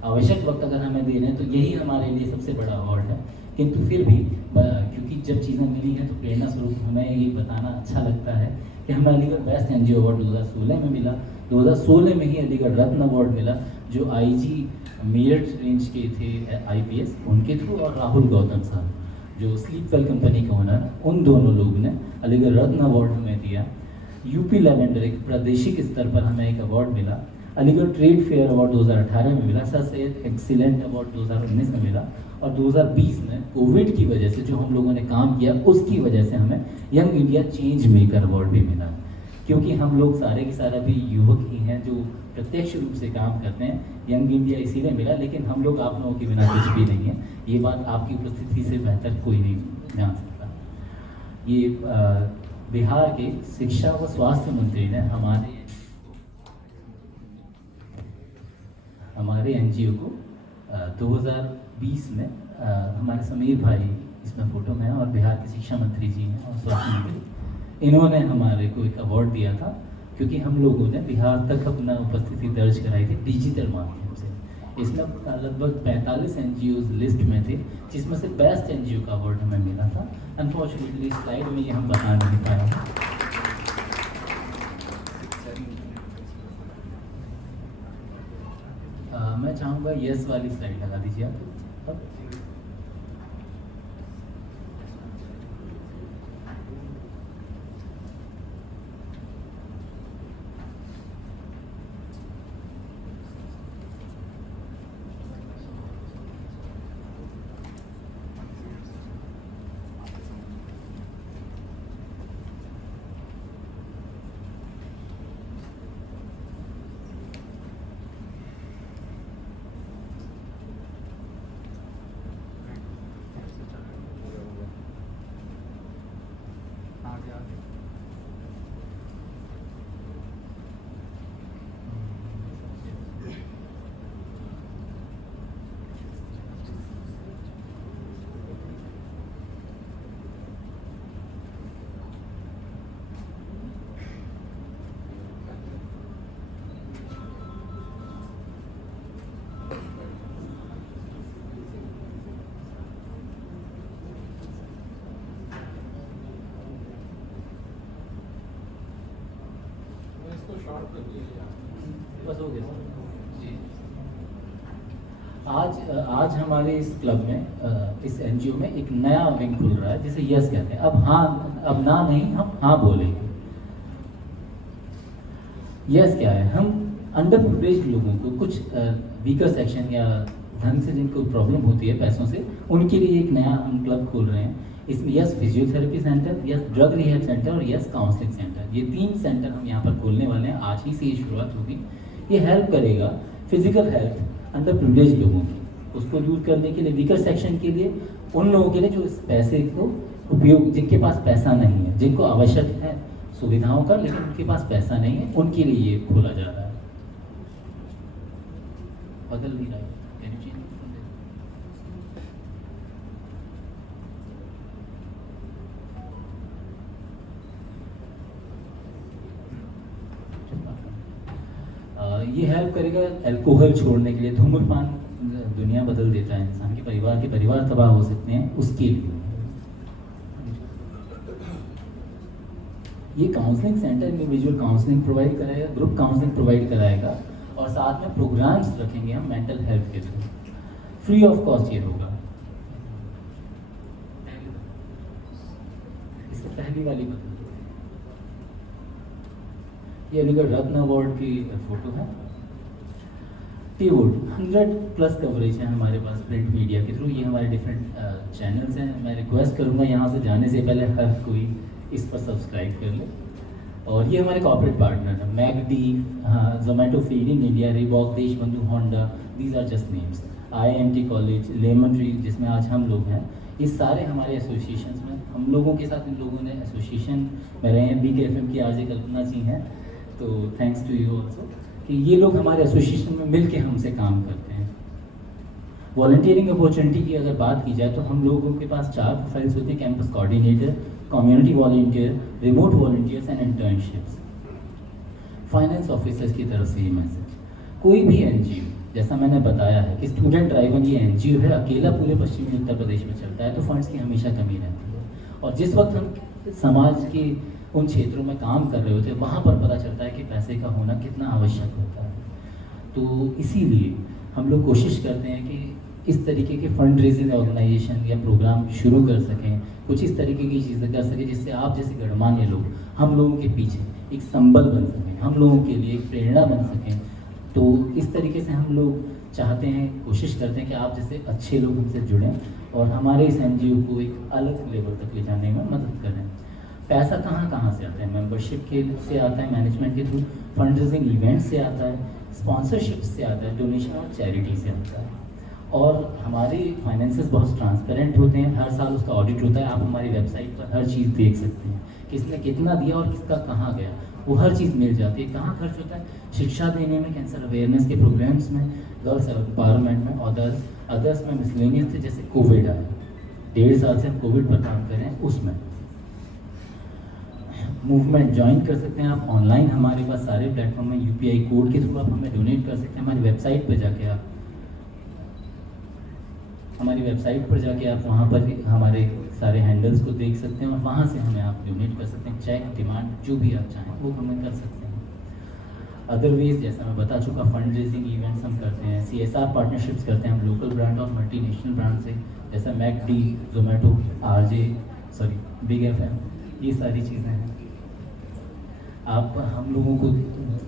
आवश्यक वक्त अगर हमें दे रहे हैं, तो यही हमारे लिए सबसे बड़ा अवार्ड है। किंतु फिर भी क्योंकि जब चीज़ें मिली हैं तो प्रेरणा स्वरूप हमें ये बताना अच्छा लगता है कि हमें अलीगढ़ बेस्ट एनजीओ अवार्ड 2016 में मिला। 2016 में ही अलीगढ़ रत्न अवार्ड मिला, जो आईजी मेरठ रेंज के थे आईपीएस, उनके थ्रू, और राहुल गौतम साहब जो स्लीप वेल कंपनी का ओनर, उन दोनों लोग ने अलीगढ़ रत्न अवार्ड हमें दिया। यूपी लेवेंडर, एक प्रादेशिक स्तर पर हमें एक अवार्ड मिला। अलीगढ़ ट्रेड फेयर अवार्ड 2018 में मिला। सर सैयद एक्सीलेंट अवार्ड 2019 में मिला। और 2020 में कोविड की वजह से जो हम लोगों ने काम किया, उसकी वजह से हमें young India change maker award भी मिला। क्योंकि हम लोग सारे के सारा भी युवक ही हैं जो प्रत्यक्ष रूप से काम करते हैं। यंग इंडिया इसीलिए मिला, लेकिन हम लोग आप लोगों के बिना कुछ भी नहीं है। ये बात आपकी उपस्थिति से बेहतर कोई नहीं जान सकता। ये बिहार के शिक्षा व स्वास्थ्य मंत्री ने हमारे एनजीओ को 2020 में हमारे समीर भाई इसमें फ़ोटो में हैं और बिहार के शिक्षा मंत्री जी हैं और स्वास्थ्य मंत्री, इन्होंने हमारे को एक अवार्ड दिया था क्योंकि हम लोगों ने बिहार तक अपना उपस्थिति दर्ज कराई थी डिजिटल माध्यम से। इसमें लगभग 45 NGOs लिस्ट में थे, जिसमें से बेस्ट NGO का अवार्ड हमें मिला था। अनफॉर्चुनेटली स्लाइड में ये हम बता नहीं पाए हैं। मैं चाहूँगा यस वाली स्लाइड लगा दीजिए आप अब। बस हो गया जी। आज हमारे इस क्लब में इस NGO में एक नया विंग खुल रहा है जिसे यस कहते हैं। अब ना नहीं, हम हाँ बोलेंगे। यस क्या है? हम अंडर प्रिविलेज्ड लोगों को, कुछ वीकर सेक्शन या ढंग से जिनको प्रॉब्लम होती है पैसों से, उनके लिए एक नया हम क्लब खोल रहे हैं। इसमें yes physiotherapy centre, yes drug rehab centre और यस काउंसलिंग सेंटर, ये 3 सेंटर हम यहाँ पर खोलने वाले हैं। आज ही से ये शुरुआत होगी। ये हेल्प करेगा फिजिकल हेल्थ अंडर प्रिविलेज लोगों की, उसको दूर करने के लिए, वीकर सेक्शन के लिए, उन लोगों के लिए जो इस पैसे को उपयोग, जिनके पास पैसा नहीं है, जिनको आवश्यक है सुविधाओं का लेकिन उनके पास पैसा नहीं है, उनके लिए ये खोला जा रहा है। बदल नहीं रहा है। ये हेल्प करेगा अल्कोहल छोड़ने के लिए। धूम्रपान दुनिया बदल देता है, इंसान के परिवार तबाह हो सकते हैं, उसके लिए ये counselling centre individual counselling provide कराएगा, ग्रुप काउंसलिंग प्रोवाइड कराएगा और साथ में प्रोग्राम्स रखेंगे हम मेंटल हेल्थ के थ्रू, फ्री ऑफ कॉस्ट ये होगा। इससे पहली वाली बता, ये अलीगढ़ रत्न अवार्ड की फोटो है। टीवुड 100+ कवरेज है हमारे पास प्रिंट मीडिया के थ्रू। ये हमारे डिफरेंट चैनल्स हैं। मैं रिक्वेस्ट करूंगा यहाँ से जाने से पहले हर कोई इस पर सब्सक्राइब कर ले। और ये हमारे कॉर्पोरेट पार्टनर हैं, मैगडी, Zomato, Feeding India, Reebok, Deshbandhu, Honda, these are just names. IIMT college, Lemon Tree जिसमें आज हम लोग हैं, ये सारे हमारे एसोसिएशंस में, हम लोगों के साथ इन लोगों ने एसोसिएशन में रहे हैं। BKFM की RJ कल्पना जी हैं, तो थैंक्स टू यू ऑल्सो कि ये लोग हमारे एसोसिएशन में मिल के हमसे काम करते हैं। वॉलंटियरिंग अपॉर्चुनिटी की अगर बात की जाए तो हम लोगों के पास 4 प्रोफाइल्स होती हैं: campus coordinator, community volunteer, remote volunteers and internships. Finance officers की तरफ से ये मैसेज, कोई भी NGO, जैसा मैंने बताया है कि स्टूडेंट ड्राइवन ये NGO है, अकेला पूरे पश्चिमी उत्तर प्रदेश में चलता है, तो फंड्स की हमेशा कमी रहती है। और जिस वक्त हम समाज के उन क्षेत्रों में काम कर रहे होते हैं, वहाँ पर पता चलता है कि पैसे का होना कितना आवश्यक होता है। तो इसीलिए हम लोग कोशिश करते हैं कि इस तरीके के फंड रेजिंग ऑर्गेनाइजेशन या प्रोग्राम शुरू कर सकें, कुछ इस तरीके की चीज़ें कर सकें जिससे आप जैसे गणमान्य लोग हम लोगों के पीछे एक संबल बन सकें, हम लोगों के लिए एक प्रेरणा बन सकें। तो इस तरीके से हम लोग चाहते हैं, कोशिश करते हैं कि आप जैसे अच्छे लोग हमसे जुड़ें और हमारे इस NGO को एक अलग लेवल तक ले जाने में मदद करें। पैसा कहाँ से आता है? मेंबरशिप के से आता है, मैनेजमेंट के थ्रू, फंड रेजिंग इवेंट से आता है, स्पॉन्सरशिप से आता है, डोनेशन और चैरिटी से आता है। और हमारे फाइनेंसेस बहुत ट्रांसपेरेंट होते हैं, हर साल उसका ऑडिट होता है। आप हमारी वेबसाइट पर हर चीज़ देख सकते हैं, किसने कितना दिया और किसका कहाँ गया, वो हर चीज़ मिल जाती है। कहाँ खर्च होता है? शिक्षा देने में, कैंसर अवेयरनेस के प्रोग्राम्स में, गर्ल्स एम्पावरमेंट में, अदर्स में मिसलेनियस थे, जैसे कोविड आया, 1.5 साल से हम कोविड पर काम कर रहे हैं उसमें। मूवमेंट ज्वाइन कर सकते हैं आप ऑनलाइन। हमारे पास सारे प्लेटफॉर्म में UPI कोड के थ्रू आप हमें डोनेट कर सकते हैं। हमारी वेबसाइट पर जाके आप वहाँ पर हमारे सारे हैंडल्स को देख सकते हैं और वहाँ से हमें आप डोनेट कर सकते हैं। चेक, डिमांड, जो भी आप चाहें वो हमें कर सकते हैं। अदरवाइज जैसा मैं बता चुका, फंड रेजिंग इवेंट्स हम करते हैं, CSR पार्टनरशिप्स करते हैं हम लोकल ब्रांड और मल्टीनेशनल ब्रांड से, जैसा मैकडी, जोमेटो, बिग FM, ये सारी चीज़ें हैं। आप हम लोगों को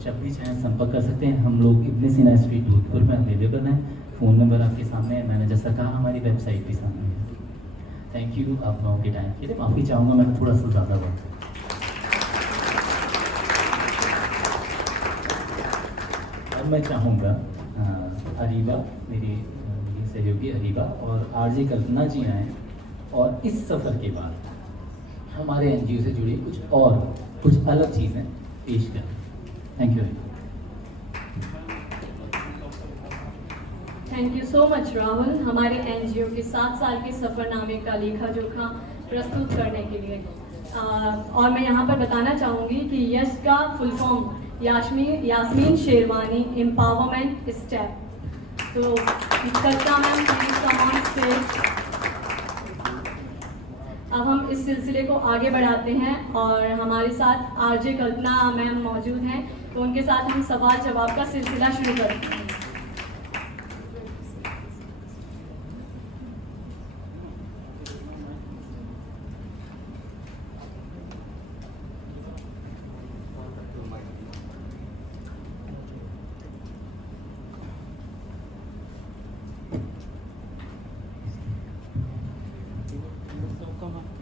जब भी चाहें संपर्क कर सकते हैं। हम लोग इब्न सीना स्ट्रीट जोधपुर में अवेलेबल हैं। फ़ोन नंबर आपके सामने है, मैंने जैसा कहा हमारी वेबसाइट भी सामने है। थैंक यू आप लोगों के टाइम के लिए। माफ़ी चाहूँगा मैं थोड़ा सा ज़्यादा बात। अब मैं चाहूँगा अरीबा, मेरी सहयोगी अरीबा और RJ कल्पना जी आएँ और इस सफ़र के बाद हमारे NGO से जुड़ी कुछ अलग चीज़ें पेश करें। Thank you. Thank you so much Rahul, हमारे NGO के 7 साल के सफ़रनामे का लेखा जोखा प्रस्तुत करने के लिए। और मैं यहाँ पर बताना चाहूँगी कि यश का full form Yasmin Sherwani empowerment step. तो Kalpana ma'am please come on stage. अब हम इस सिलसिले को आगे बढ़ाते हैं और हमारे साथ RJ कल्पना मैम मौजूद हैं, तो उनके साथ हम सवाल जवाब का सिलसिला शुरू करते हैं।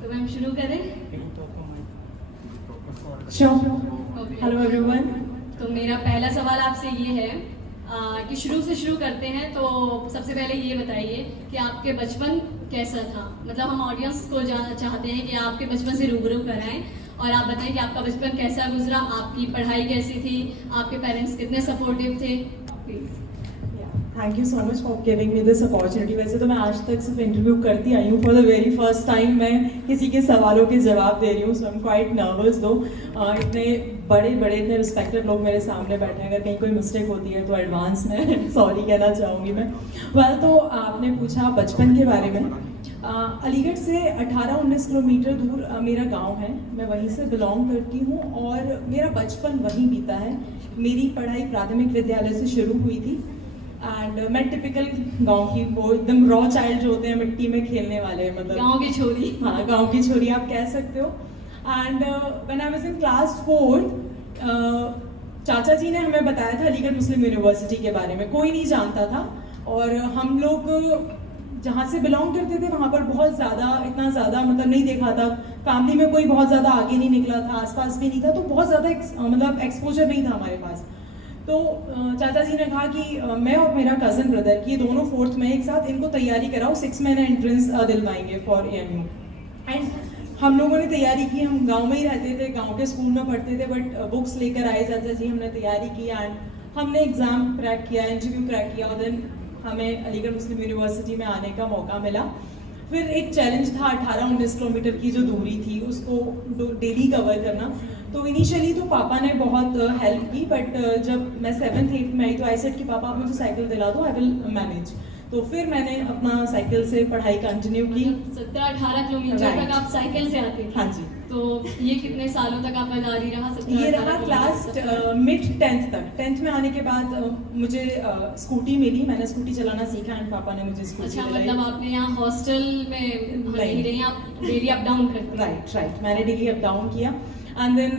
तो मैम शुरू करें? Hello everyone. तो मेरा पहला सवाल आपसे ये है कि शुरू से शुरू करते हैं। तो सबसे पहले ये बताइए कि आपके बचपन कैसा था? मतलब हम ऑडियंस को चाहते हैं कि आपके बचपन से रूबरू कराएं और आप बताएं कि आपका बचपन कैसा गुजरा, आपकी पढ़ाई कैसी थी, आपके पेरेंट्स कितने सपोर्टिव थे। Please. Thank you so much for giving me this opportunity. वैसे तो मैं आज तक सिर्फ इंटरव्यू करती आई हूँ, for the very first time मैं किसी के सवालों के जवाब दे रही हूँ। सो आई एम क्वाइट नर्वस दो। इतने बड़े इतने रिस्पेक्टेड लोग मेरे सामने बैठे हैं, अगर कहीं कोई मिस्टेक होती है तो एडवांस में सॉरी कहना चाहूँगी मैं। तो आपने पूछा बचपन के बारे में। अलीगढ़ से 18-19 किलोमीटर दूर मेरा गांव है, मैं वहीं से बिलोंग करती हूँ और मेरा बचपन वहीं बीता है। मेरी पढ़ाई प्राथमिक विद्यालय से शुरू हुई थी एंड मैं टिपिकल गांव की, वो एकदम रॉ चाइल्ड जो होते हैं, मिट्टी में खेलने वाले, मतलब गांव की छोरी। हाँ, गांव की छोरी आप कह सकते हो। And when I was in class 4 चाचा जी ने हमें बताया था अलीगढ़ मुस्लिम यूनिवर्सिटी के बारे में। कोई नहीं जानता था और हम लोग जहाँ से बिलोंग करते थे वहाँ पर इतना ज़्यादा मतलब नहीं देखा था। फैमिली में कोई बहुत ज़्यादा आगे नहीं निकला था, आसपास भी नहीं था, तो बहुत ज़्यादा मतलब एक्सपोजर नहीं था हमारे पास। तो चाचा जी ने कहा कि मैं और मेरा कज़न ब्रदर की दोनों 4th में एक साथ इनको तैयारी कराओ, 6 महीने एंट्रेंस दिलवाएंगे फॉर AMU। एंड हम लोगों ने तैयारी की। हम गांव में ही रहते थे, गांव के स्कूल में पढ़ते थे, बट बुक्स लेकर आए चाचा जी, हमने तैयारी की एंड हमने एग्ज़ाम क्रैक किया, इंटरव्यू क्रैक किया और देन हमें अलीगढ़ मुस्लिम यूनिवर्सिटी में आने का मौका मिला। फिर एक चैलेंज था 18-19 किलोमीटर की जो दूरी थी उसको डेली कवर करना। तो इनिशियली तो पापा ने बहुत हेल्प की, बट जब मैं 7th 8th में आई तो आई सेड कि पापा आप मुझे साइकिल दिला दो, आई विल मैनेज। तो फिर मैंने अपना साइकिल से पढ़ाई कंटिन्यू की। 17-18 किलोमीटर तक आप साइकिल से आते थे? हाँ जी। तो ये कितने सालों तक आपका जारी रहा? ये रहा क्लास मिड 10th तक। 10th में आने के बाद मुझे स्कूटी मिली, मैंने स्कूटी चलाना सीखा एंड पापा ने मुझे स्कूटी दिलाई। मतलब आपने यहाँ हॉस्टल में नहीं रही, आप डेली अप डाउन करते? राइट, मैंने डेली अप डाउन किया एंड देन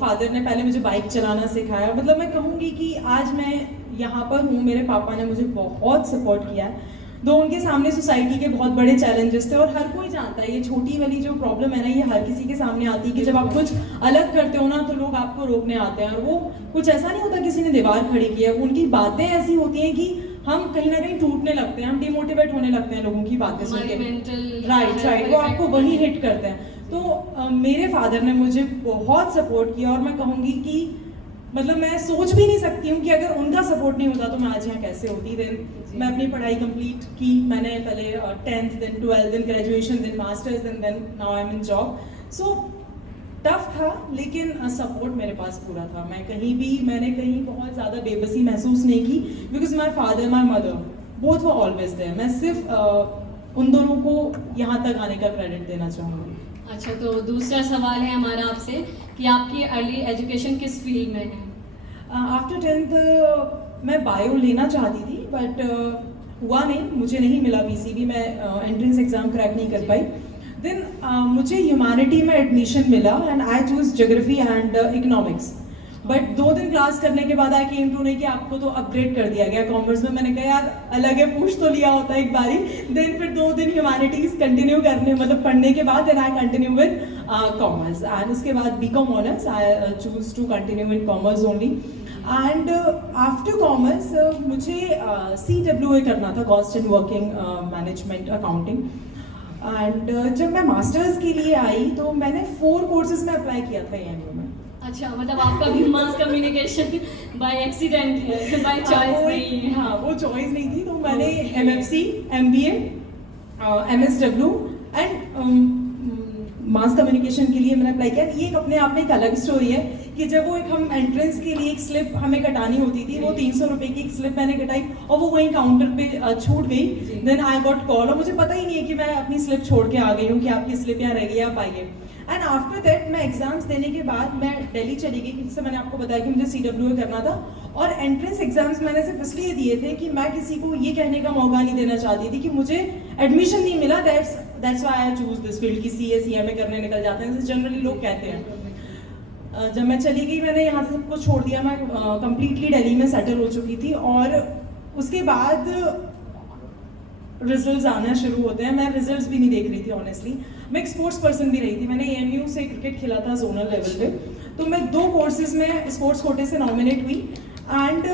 फादर ने पहले मुझे बाइक चलाना सिखाया। मतलब मैं कहूँगी कि आज मैं यहाँ पर हूँ, मेरे पापा ने मुझे बहुत सपोर्ट किया है। दो उनके सामने सोसाइटी के बहुत बड़े चैलेंजेस थे और हर कोई जानता है ये छोटी वाली जो प्रॉब्लम है ना, ये हर किसी के सामने आती है कि जब आप कुछ अलग करते हो ना तो लोग आपको रोकने आते हैं। और वो कुछ ऐसा नहीं होता किसी ने दीवार खड़ी की है, उनकी बातें ऐसी होती हैं कि हम कहीं ना कहीं टूटने लगते हैं, हम डिमोटिवेट होने लगते हैं लोगों की बातें सुन के। राइट, वो आपको वही हिट करते हैं। तो मेरे फादर ने मुझे बहुत सपोर्ट किया और मैं कहूँगी कि मतलब मैं सोच भी नहीं सकती हूँ कि अगर उनका सपोर्ट नहीं होता तो मैं आज यहाँ कैसे होती। देन मैं अपनी पढ़ाई कंप्लीट की, मैंने पहले 10th then 12th then graduation then masters then now I am in job. So tough था, लेकिन सपोर्ट मेरे पास पूरा था। मैंने कहीं बहुत ज़्यादा बेबसी महसूस नहीं की, because my father my mother both were always there. मैं सिर्फ उन दोनों को यहाँ तक आने का क्रेडिट देना चाहूँगी। अच्छा, तो दूसरा सवाल है हमारा आपसे कि आपकी अर्ली एजुकेशन किस फील्ड में है? आफ्टर 10th मैं बायो लेना चाहती थी, बट हुआ नहीं, मुझे नहीं मिला पीसीबी, मैं एंट्रेंस एग्जाम क्रैक नहीं कर पाई। देन मुझे ह्यूमैनिटी में एडमिशन मिला and I choose geography and economics. But 2 दिन क्लास करने के बाद आई केम टू नो कि आपको तो अपग्रेड कर दिया गया कॉमर्स में। मैंने कहा यार अलग है, पूछ तो लिया होता एक बारी। देन फिर 2 दिन ह्यूमैनिटीज कंटिन्यू करने मतलब पढ़ने के बाद then I continue with commerce and उसके बाद BCom honours I choose to continue in commerce only. And after commerce मुझे CWA करना था, cost and working management accounting. And जब मैं मास्टर्स के लिए आई तो मैंने 4 कोर्सेज में अप्लाई किया था ANU में। अच्छा, मतलब आपका भी मास कम्युनिकेशन बाय एक्सीडेंट है, बाय चॉइस नहीं है। हाँ, वो चॉइस नहीं थी। तो मैंने MFC, MBA, MSW and mass communication के लिए मैंने अप्लाई किया। ये एक अपने आप में एक अलग स्टोरी है कि जब वो एक हम एंट्रेंस के लिए एक स्लिप हमें कटानी होती थी, वो 300 रुपए की एक स्लिप मैंने कटाई और वो वहीं काउंटर पे छूट गई। देन आई गॉट कॉल और मुझे पता ही नहीं है कि मैं अपनी स्लिप छोड़ के आ गई हूँ कि आपकी स्लिप यहाँ रह गई, आप आइए। एंड आफ्टर दैट मैं एग्जाम्स देने के बाद मैं दिल्ली चली गई, जिससे मैंने आपको बताया कि मुझे CWA करना था। और एंट्रेंस एग्जाम्स मैंने सिर्फ इसलिए दिए थे कि मैं किसी को ये कहने का मौका नहीं देना चाहती थी कि मुझे एडमिशन नहीं मिला, that's why I choose this field की CA CMA करने निकल जाते हैं, जैसे जनरली लोग कहते हैं। जब मैं चली गई मैंने यहाँ से सब कुछ छोड़ दिया, मैं कंप्लीटली दिल्ली में सेटल हो चुकी थी। और उसके बाद रिजल्ट्स आना शुरू होते हैं। मैं रिजल्ट्स भी नहीं देख रही थी ऑनेस्टली। मैं एक स्पोर्ट्स पर्सन भी रही थी, मैंने ANU से क्रिकेट खेला था जोनल लेवल पे। तो मैं 2 कोर्सेज में स्पोर्ट्स कोटे से नॉमिनेट हुई। एंड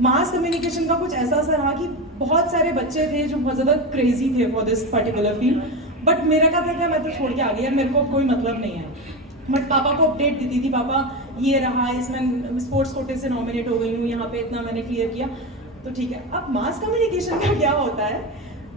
मास कम्युनिकेशन का कुछ ऐसा असर रहा कि बहुत सारे बच्चे थे जो बहुत ज़्यादा क्रेजी थे for this particular field, but मेरा क्या था, मैं तो छोड़ के आ गई यार, मेरे को कोई मतलब नहीं है। बट पापा को अपडेट देती थी, पापा ये रहा, इसमें स्पोर्ट्स कोटे से नॉमिनेट हो गई हूँ, यहाँ पे इतना मैंने क्लियर किया, तो ठीक है। अब मास कम्युनिकेशन का क्या होता है,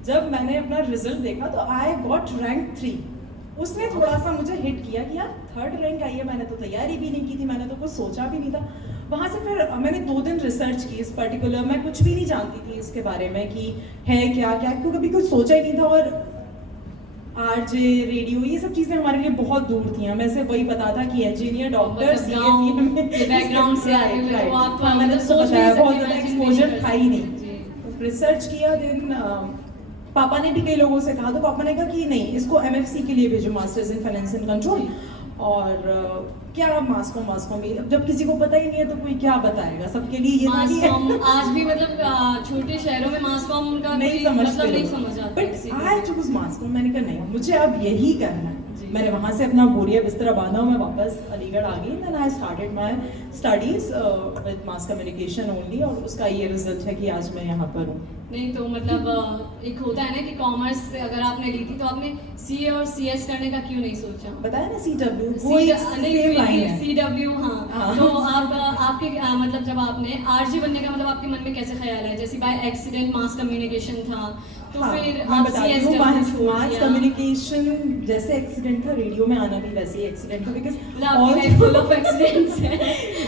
जब मैंने अपना रिजल्ट देखा तो आई गॉट रैंक 3। उसने थोड़ा सा मुझे हिट किया कि यार 3rd रैंक आई है, मैंने तो तैयारी भी नहीं की थी, मैंने तो कुछ सोचा भी नहीं था। वहाँ से फिर मैंने 2 दिन रिसर्च की इस पर्टिकुलर, मैं कुछ भी नहीं जानती थी इसके बारे में कि है क्या क्या, क्योंकि कभी कुछ सोचा ही नहीं था। और RJ, रेडियो, ये सब चीज़ें हमारे लिए बहुत दूर थी। हमें से वही पता था कि इंजीनियर, डॉक्टर, बैकग्राउंड से आते हुए तो आप मैंने तो सोच बताया, नहीं बहुत सकते, ज़्यादा imagine एक्सपोजर नहीं था ही नहीं। रिसर्च किया, देन पापा ने भी कई लोगों से कहा, तो पापा ने कहा कि नहीं, इसको MFC के लिए भेजो, masters in finance and control. और क्या मास भी, जब किसी को पता ही नहीं है तो कोई क्या बताएगा, सबके लिए ये मास नहीं है। कॉम आज भी मतलब छोटे शहरों में मास कॉम का नहीं कोई मतलब समझते नहीं लोग। समझ आता बट किसी को। I choose mass com. मैंने कहा नहीं, मुझे अब यही करना है। जी। मैंने वहाँ से अपना बोरिया बिस्तरा बांधा, मैं वापस अलीगढ़ आ गई। Then I started my studies with mass communication only, और उसका ये रिजल्ट है कि आज मैं यहाँ पर हूँ। नहीं तो मतलब एक होता है ना कि कॉमर्स से अगर आपने ली थी तो आपने CA और CS करने का क्यों नहीं सोचा? बताया ना CW, वो एक सेम लाइन है। CW, हाँ। हाँ। तो आप आपके मतलब जब आपने RJ बनने का मतलब आपके मन में कैसे ख्याल है? जैसे बाय एक्सीडेंट मास कम्युनिकेशन था तो हाँ, फिर मैं आप बताती हूँ, CSW छोड़ मास दिया। कम्युनिकेशन जैसे एक्सीडेंट था, रेडियो में आना भी वैसे ही एक्सीडेंट था, मतलब आपकी लाइफ फुल ऑफ एक्सीडेंट्स है,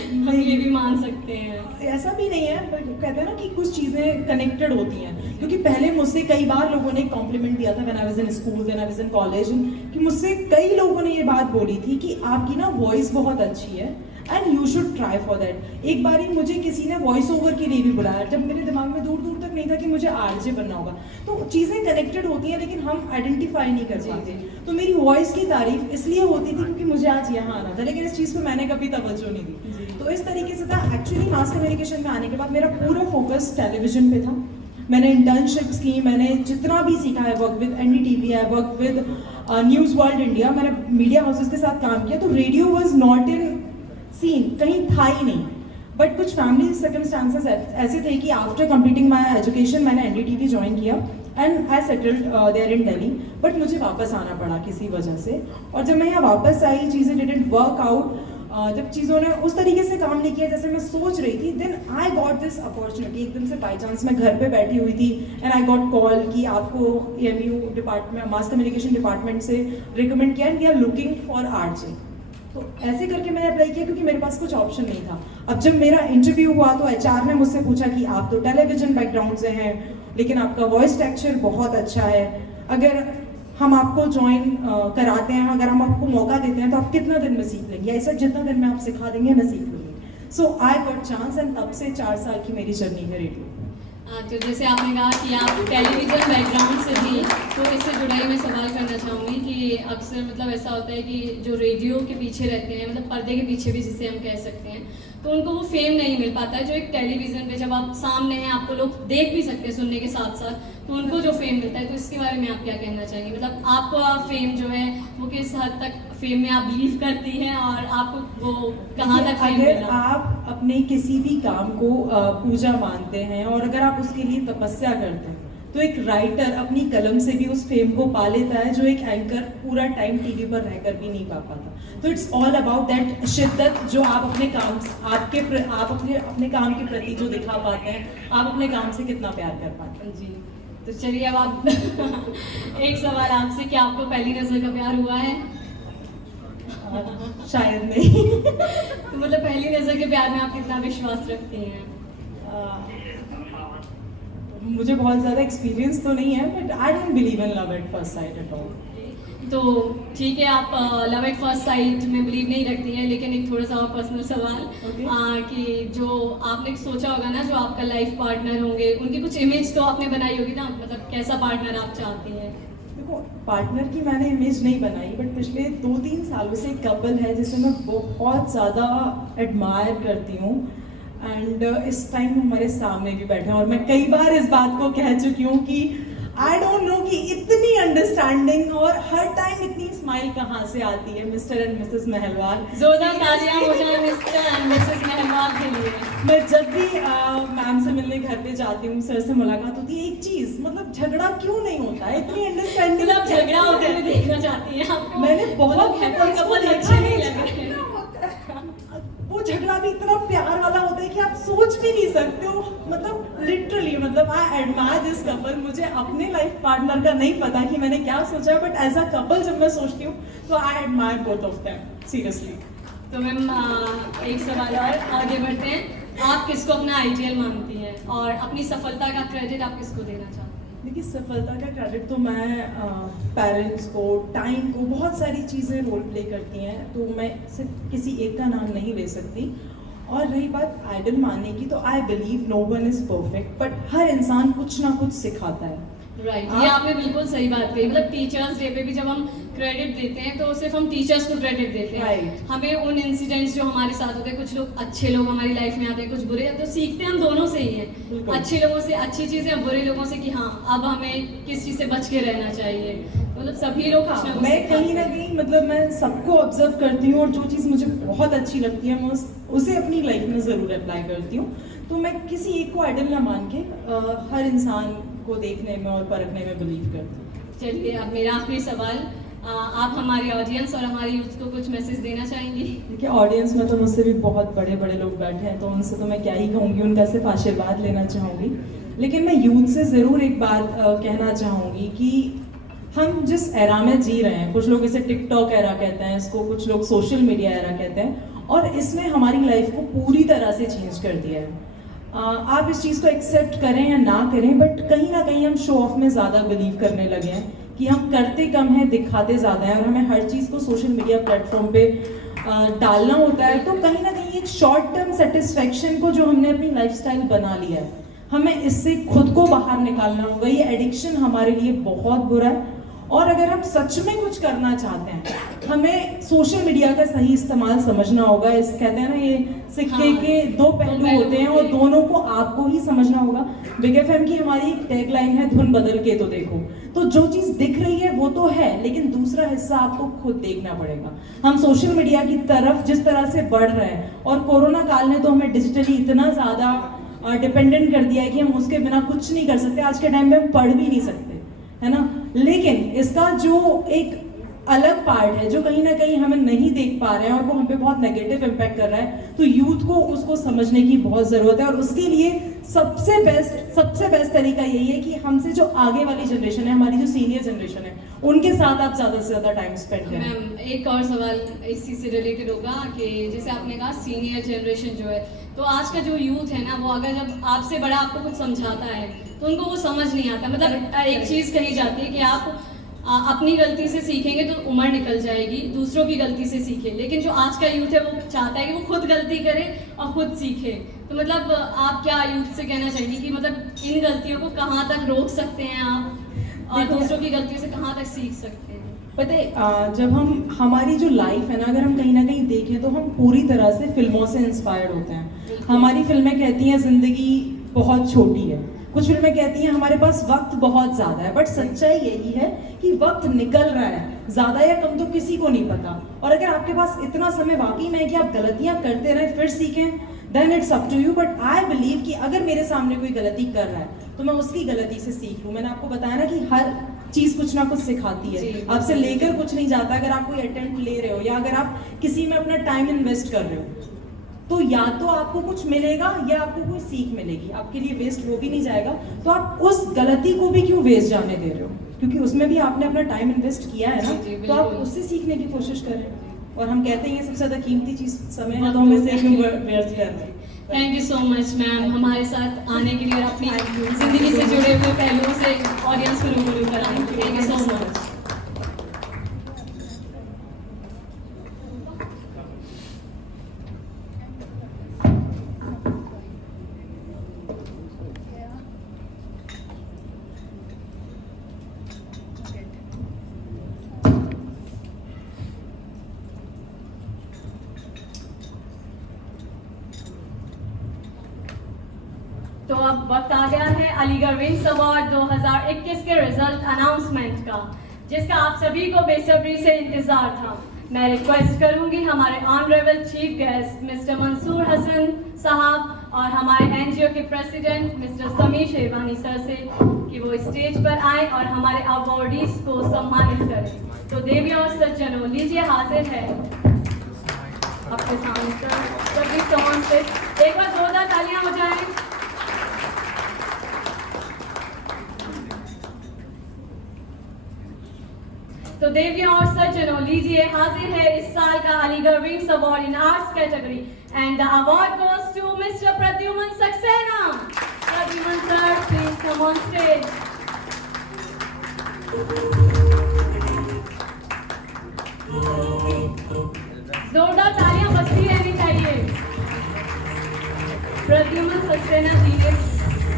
हम ये भी मान सकते हैं। ऐसा भी नहीं है, पर कहते हैं ना कि कुछ चीज़ें कनेक्टेड होती हैं। क्योंकि पहले मुझसे कई बार लोगों ने कॉम्प्लीमेंट दिया था, when I was in school, when I was in college, कि मुझसे कई लोगों ने ये बात बोली थी कि आपकी ना वॉइस बहुत अच्छी है and you should try for that. एक बार ही मुझे किसी ने वॉइस ओवर के लिए भी बुलाया, जब मेरे दिमाग में दूर दूर तक नहीं था कि मुझे RJ बनना होगा। तो चीज़ें कनेक्टेड होती हैं, लेकिन हम आइडेंटिफाई नहीं कर पाते। तो मेरी वॉइस की तारीफ इसलिए होती थी क्योंकि मुझे आज यहाँ आना था, लेकिन इस चीज़ पर मैंने कभी तवज्जो नहीं दी। तो इस तरीके से था। एक्चुअली मास कम्युनिकेशन में आने के बाद मेरा पूरा फोकस टेलीविजन पे था। मैंने इंटर्नशिप्स की, मैंने जितना भी सीखा है, work with NDTV, I work with news world India, मैंने मीडिया हाउसेस के साथ काम किया। तो radio was not in scene, कहीं था ही नहीं। बट कुछ फैमिली सर्कमस्टांसेस ऐसे थे कि आफ्टर कंप्लीटिंग माई एजुकेशन मैंने NDTV ज्वाइन किया and I settled there in Delhi. But मुझे वापस आना पड़ा किसी वजह से, और जब मैं यहाँ वापस आई, चीज़ें डिडंट वर्क आउट। जब चीज़ों ने उस तरीके से काम नहीं किया जैसे मैं सोच रही थी, then I got this opportunity. एकदम से बाई चांस मैं घर पे बैठी हुई थी एंड आई गॉट कॉल कि आपको AMU department, mass communication department से रिकमेंड किया and we are looking for RJ। तो ऐसे करके मैंने अप्लाई किया क्योंकि मेरे पास कुछ ऑप्शन नहीं था। अब जब मेरा इंटरव्यू हुआ तो एचआर ने मुझसे पूछा कि आप तो टेलीविजन बैकग्राउंड से हैं, लेकिन आपका वॉइस टेक्सचर बहुत अच्छा है, अगर हम आपको ज्वाइन कराते हैं, अगर हम आपको मौका देते हैं तो आप कितना दिन में सीख लेंगे? ऐसा जितना दिन में आप सिखा देंगे मैं सीख लूँगी। सो आई गॉट चांस एंड तब से 4 साल की मेरी जर्नी है रेडियो। तो जैसे आपने कहा कि आप टेलीविज़न बैकग्राउंड से भी, तो इससे जुड़ा ही मैं सवाल करना चाहूँगी कि अक्सर मतलब ऐसा होता है कि जो रेडियो के पीछे रहते हैं, मतलब पर्दे के पीछे भी जिसे हम कह सकते हैं, तो उनको वो फेम नहीं मिल पाता है जो एक टेलीविज़न पे जब आप सामने हैं, आपको लोग देख भी सकते हैं सुनने के साथ साथ, तो उनको जो फेम मिलता है। तो इसके बारे में आप क्या कहना चाहेंगे? मतलब आपका फेम जो है वो किस हद तक फेम में आप बिलीव करती हैं और आपको वो कहाँ तक फेम अगर मिला? आप अपने किसी भी काम को पूजा मानते हैं और अगर आप उसके लिए तपस्या करते हैं, तो एक राइटर अपनी कलम से भी उस फेम को पा लेता है जो एक एंकर पूरा टाइम टीवी पर रहकर भी नहीं पा पाता। तो इट्स ऑल अबाउट दैट शिद्दत जो आप अपने काम, आप अपने काम के प्रति जो दिखा पाते हैं, आप अपने काम से कितना प्यार कर पाते हैं। जी, तो चलिए अब आप एक सवाल आपसे, कि आपको पहली नजर का प्यार हुआ है? शायद नहीं। तो मतलब पहली नजर के प्यार में आप कितना विश्वास रखती हैं? मुझे बहुत ज़्यादा एक्सपीरियंस तो नहीं है, but I don't believe in love at first sight at all. तो ठीक है, आप लव एट फर्स्ट साइट में बिलीव नहीं रखती हैं, लेकिन एक थोड़ा सा और पर्सनल सवाल, कि जो आपने सोचा होगा ना, जो आपका लाइफ पार्टनर होंगे, उनकी कुछ इमेज तो आपने बनाई होगी ना, मतलब कैसा पार्टनर आप चाहती हैं? देखो, पार्टनर की मैंने इमेज नहीं बनाई, बट पिछले 2-3 सालों से एक कपल है जिसे मैं बहुत ज़्यादा एडमायर करती हूँ, एंड इस टाइम हमारे सामने भी बैठे हैं और मैं कई बार इस बात को कह चुकी हूँ कि आई डोंट नो कि इतनी अंडरस्टैंडिंग और हर टाइम इतनी स्माइल कहाँ से आती है। मिस्टर एंड मिसेस महलवाल, जोरदार तालियां हो जाए मिस्टर एंड मिसेस महलवाल के लिए। मैं जब भी मैम से मिलने घर पे जाती हूँ, सर से मुलाकात होती है, एक चीज मतलब झगड़ा क्यों नहीं होता है, इतनी अंडरस्टैंडिंग। आप झगड़ा होते हुए देखना चाहती हैं? आपको मैंने बहुत हैप्पी कपल अच्छे नहीं लग रहे हैं। वो झगड़ा भी इतना प्यार वाला होता है कि आप सोच भी नहीं सकते हो, मतलब लिटरली, मतलब आई एडमायर दिस कपल। मुझे अपने लाइफ पार्टनर का नहीं पता कि मैंने क्या सोचा है, बट एज अ कपल जब मैं सोचती हूँ तो I admire both of them seriously. तो मैम एक सवाल और आगे बढ़ते हैं। आप किसको अपना आइडियल मानती हैं और अपनी सफलता का क्रेडिट आप किसको देना चाहती हैं? देखिए, सफलता का क्रेडिट तो मैं पेरेंट्स को, टाइम को, बहुत सारी चीज़ें रोल प्ले करती हैं, तो मैं सिर्फ किसी एक का नाम नहीं ले सकती। और रही बात आइडल मानने की, तो I believe no one is perfect, but हर इंसान कुछ ना कुछ सिखाता है। राइट, ये आपने बिल्कुल सही बात कही। मतलब टीचर्स डे पे भी जब हम क्रेडिट देते हैं तो सिर्फ हम टीचर्स को क्रेडिट देते हैं। Right. हमें उन इंसिडेंट्स जो हमारे साथ होते हैं, कुछ लोग अच्छे लोग हमारी लाइफ में आते हैं, कुछ बुरे, तो सीखते हम दोनों से ही हैं। बिल्कुल। अच्छे लोगों से अच्छी चीजें, बुरे लोगों से कि हाँ अब हमें किस चीज से बच के रहना चाहिए। मतलब सभी लोग कुछ ना कुछ मैं सिखाते कहीं ना हैं। कहीं, मतलब मैं सबको ऑब्जर्व करती हूँ और जो चीज़ मुझे बहुत अच्छी लगती है मैं उसे अपनी लाइफ में ज़रूर अप्लाई करती हूँ। तो मैं किसी एक को आइडल ना मान के हर इंसान को देखने में और परखने में बिलीव करती हूँ। चलिए, अब मेरा आखिरी सवाल, आप हमारी ऑडियंस और हमारी यूथ को कुछ मैसेज देना चाहेंगी? देखिए, ऑडियंस में तो मुझसे भी बहुत बड़े बड़े लोग बैठे हैं, तो उनसे तो मैं क्या ही कहूँगी, उनका सिर्फ आशीर्वाद लेना चाहूँगी। लेकिन मैं यूथ से ज़रूर एक बात कहना चाहूँगी कि हम जिस एरा में जी रहे हैं, कुछ लोग इसे टिकटॉक एरा कहते हैं, इसको कुछ लोग सोशल मीडिया एरा कहते हैं, और इसने हमारी लाइफ को पूरी तरह से चेंज कर दिया है। आप इस चीज़ को एक्सेप्ट करें या ना करें, बट कहीं ना कहीं हम शो ऑफ में ज़्यादा बिलीव करने लगे हैं कि हम करते कम हैं, दिखाते ज़्यादा हैं, और हमें हर चीज़ को सोशल मीडिया प्लेटफॉर्म पे डालना होता है। तो कहीं ना कहीं एक शॉर्ट टर्म सेटिस्फेक्शन को जो हमने अपनी लाइफस्टाइल बना लिया है, हमें इससे खुद को बाहर निकालना होगा। ये एडिक्शन हमारे लिए बहुत बुरा है, और अगर हम सच में कुछ करना चाहते हैं, हमें सोशल मीडिया का सही इस्तेमाल समझना होगा। इस कहते हैं ना, ये सिक्के के दो पहलू होते हैं और दोनों को आपको ही समझना होगा। बिग एफएम की हमारी टैग लाइन है, धुन बदल के तो देखो। तो जो चीज़ दिख रही है वो तो है, लेकिन दूसरा हिस्सा आपको खुद देखना पड़ेगा। हम सोशल मीडिया की तरफ जिस तरह से बढ़ रहे हैं, और कोरोना काल ने तो हमें डिजिटली इतना ज़्यादा डिपेंडेंट कर दिया है कि हम उसके बिना कुछ नहीं कर सकते। आज के टाइम में हम पढ़ भी नहीं सकते, है ना। लेकिन इसका जो एक अलग पार्ट है जो कहीं ना कहीं हमें नहीं देख पा रहे हैं और वो हम पे बहुत नेगेटिव इम्पैक्ट कर रहा है, तो यूथ को उसको समझने की बहुत ज़रूरत है, और उसके लिए सबसे बेस्ट तरीका यही है कि हमसे जो आगे वाली जनरेशन है, हमारी जो सीनियर जनरेशन है, उनके साथ आप ज़्यादा से ज़्यादा टाइम स्पेंड करें। मैम एक और सवाल इस चीज़ से रिलेटेड होगा कि जैसे आपने कहा सीनियर जनरेशन जो है, तो आज का जो यूथ है ना, वो अगर जब आपसे बड़ा आपको कुछ समझाता है तो उनको वो समझ नहीं आता। मतलब एक चीज़ कही जाती है कि आप अपनी गलती से सीखेंगे तो उम्र निकल जाएगी, दूसरों की गलती से सीखे। लेकिन जो आज का यूथ है वो चाहता है कि वो खुद गलती करे और खुद सीखे। तो मतलब आप क्या यूथ से कहना चाहेंगे कि मतलब इन गलतियों को कहाँ तक रोक सकते हैं आप और दूसरों की गलतियों से कहाँ तक सीख सकते हैं? पता है, जब हमारी जो लाइफ है ना, अगर हम कहीं ना कहीं देखें तो हम पूरी तरह से फिल्मों से इंस्पायर्ड होते हैं। हमारी फिल्में कहती हैं ज़िंदगी बहुत छोटी है, कुछ फिल्में कहती हैं हमारे पास वक्त बहुत ज़्यादा है, बट सच्चाई यही है कि वक्त निकल रहा है, ज़्यादा या कम तो किसी को नहीं पता। और अगर आपके पास इतना समय वाकई में है कि आप गलतियाँ करते रहें फिर सीखें, then it's up to you. But I believe कि अगर मेरे सामने कोई गलती कर रहा है तो मैं उसकी गलती से सीख लूँ। मैंने आपको बताया ना कि हर चीज़ कुछ ना कुछ सिखाती है, आपसे लेकर कुछ नहीं जाता। अगर आप कोई अटेम्प्ट ले रहे हो या अगर आप किसी में अपना टाइम इन्वेस्ट कर रहे हो, तो या तो आपको कुछ मिलेगा या आपको कोई सीख मिलेगी, आपके लिए वेस्ट वो भी नहीं जाएगा। तो आप उस गलती को भी क्यों वेस्ट जाने दे रहे हो, क्योंकि उसमें भी आपने अपना टाइम इन्वेस्ट किया है ना, तो आप उससे सीखने की कोशिश करें। और हम कहते हैं सबसे ज़्यादा कीमती चीज़ समय है, तो हम इसे क्यों व्यर्थ कर रहे हैं। Thank you so much ma'am, हमारे साथ आने के लिए और अपनी ज़िंदगी से जुड़े हुए पहलुओं से ऑडियंस को रूबरू कराने के लिए थैंक यू सो मच। तो अब वक्त आ गया है अलीगढ़ विंग्स अवार्ड 2021 के रिजल्ट अनाउंसमेंट का, जिसका आप सभी को बेसब्री से इंतजार था। मैं रिक्वेस्ट करूंगी हमारे honourable chief guest mister Mansoor Hasan साहब और हमारे एनजीओ के president mister Sameer Sherwani sir से कि वो स्टेज पर आए और हमारे अवार्डीज को सम्मानित करें। तो देवी और सज्जनों, लीजिए हाजिर है आपके सामने सर, एक बार जोरदार तालियां हो जाएं। तो देवियों और सज्जनों, लीजिए हाजिर है इस साल का Aligarh wings award in arts category and the award goes to mister Pradyuman Saxena. Pradyuman sir, please come on stage. जोरदार तालियां बजती रहनी चाहिए। प्रद्युमन सक्सेना जी ने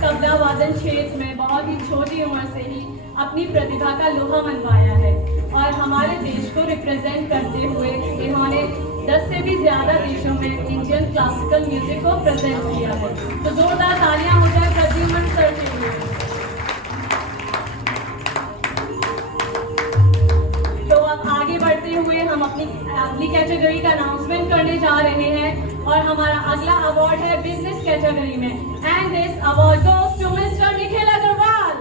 तबला वादन क्षेत्र में बहुत ही छोटी उम्र से ही अपनी प्रतिभा का लोहा मनवाया है और हमारे देश को रिप्रेजेंट करते हुए इन्होंने 10 से भी ज्यादा देशों में इंडियन क्लासिकल म्यूजिक को प्रेजेंट किया है। तो जोरदार तालियां हो जाए प्रद्युमन सर के लिए। तो अब आगे बढ़ते हुए हम अपनी अगली कैटेगरी का अनाउंसमेंट करने जा रहे हैं और हमारा अगला अवार्ड है बिजनेस कैटेगरी में and this award goes to mister Nikhil Agarwal.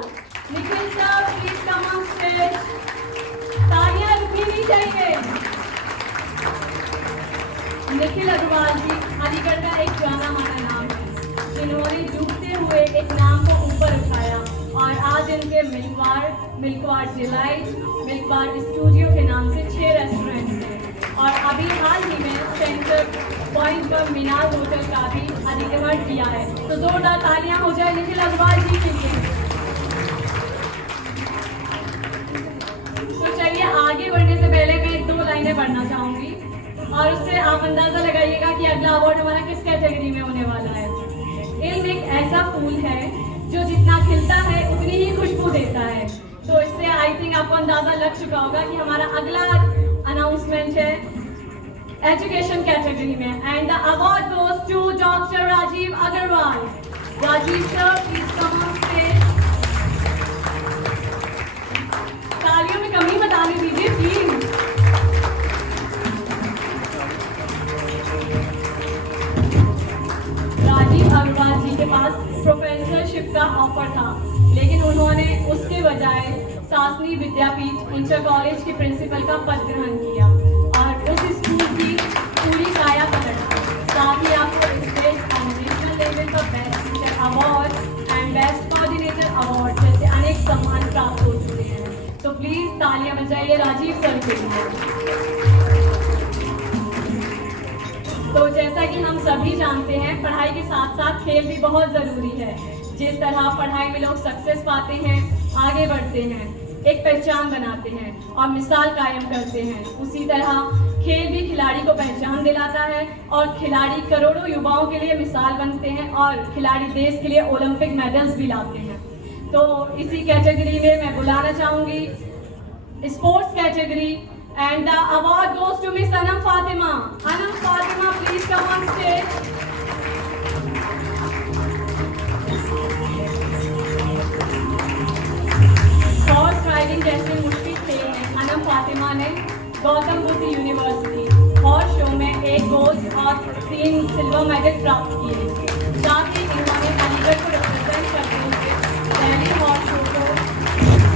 Nikhil sir, please come on stage. तालियां रुकनी नहीं चाहिए। निखिल अग्रवाल जी अलीगढ़ का एक जाना माना नाम है, जिन्होंने डूबते हुए एक नाम को ऊपर उठाया और आज इनके मिल्कवार डिलाइट, मिल्कवार स्टूडियो के नाम से 6 रेस्टोरेंट्स हैं और अभी हाल ही में सेंटर पॉइंट पर मीनार होटल का भी अधिग्रहण किया है। तो जोरदार तालियां हो जाए निखिल अग्रवाल जी के लिए। तो चलिए आगे बढ़ने से पहले मैं 2 लाइनें पढ़ना चाहूंगी और उससे आप अंदाजा लगाइएगा कि अगला अवार्ड हमारा किस कैटेगरी में होने वाला है। इल्म एक ऐसा फूल है जो जितना खिलता है उतनी ही खुशबू देता है। तो इससे आई थिंक आपको अंदाजा लग चुका होगा कि हमारा अगला अनाउंसमेंट है एजुकेशन कैटेगरी में and the award goes to doctor Rajeev Agarwal. Rajeev sir, please come on stage. तालियों में कमी मत आने दीजिए प्लीज। राजीव अग्रवाल जी के पास प्रोफेसरशिप का ऑफर था, लेकिन उन्होंने उसके बजाय शासनीय विद्यापीठ इंटर कॉलेज के प्रिंसिपल का पद ग्रहण किया और उस स्कूल की पूरी काया पलट। साथ ही आपको स्टेट और नेशनल लेवल का बेस्ट टीचर अवार्ड है ये राजीव सर के लिए। तो जैसा कि हम सभी जानते हैं, पढ़ाई के साथ साथ खेल भी बहुत ज़रूरी है। जिस तरह पढ़ाई में लोग सक्सेस पाते हैं, आगे बढ़ते हैं, एक पहचान बनाते हैं और मिसाल कायम करते हैं, उसी तरह खेल भी खिलाड़ी को पहचान दिलाता है और खिलाड़ी करोड़ों युवाओं के लिए मिसाल बनते हैं और खिलाड़ी देश के लिए ओलंपिक मेडल्स भी लाते हैं। तो इसी कैटेगरी में मैं बुलाना चाहूँगी sports category, and the award goes to Miss Anam Fatima. Anam Fatima, please come on stage. Horse riding जैसे मुश्किल खेल में अनम फातिमा ने Gautam Buddha university horse show में 1 गोल्ड और 3 सिल्वर मेडल प्राप्त किए। साथ ही इन्होंने अलीगढ़ को रिप्रेजेंट करते हुए पहली हॉर्स शो को,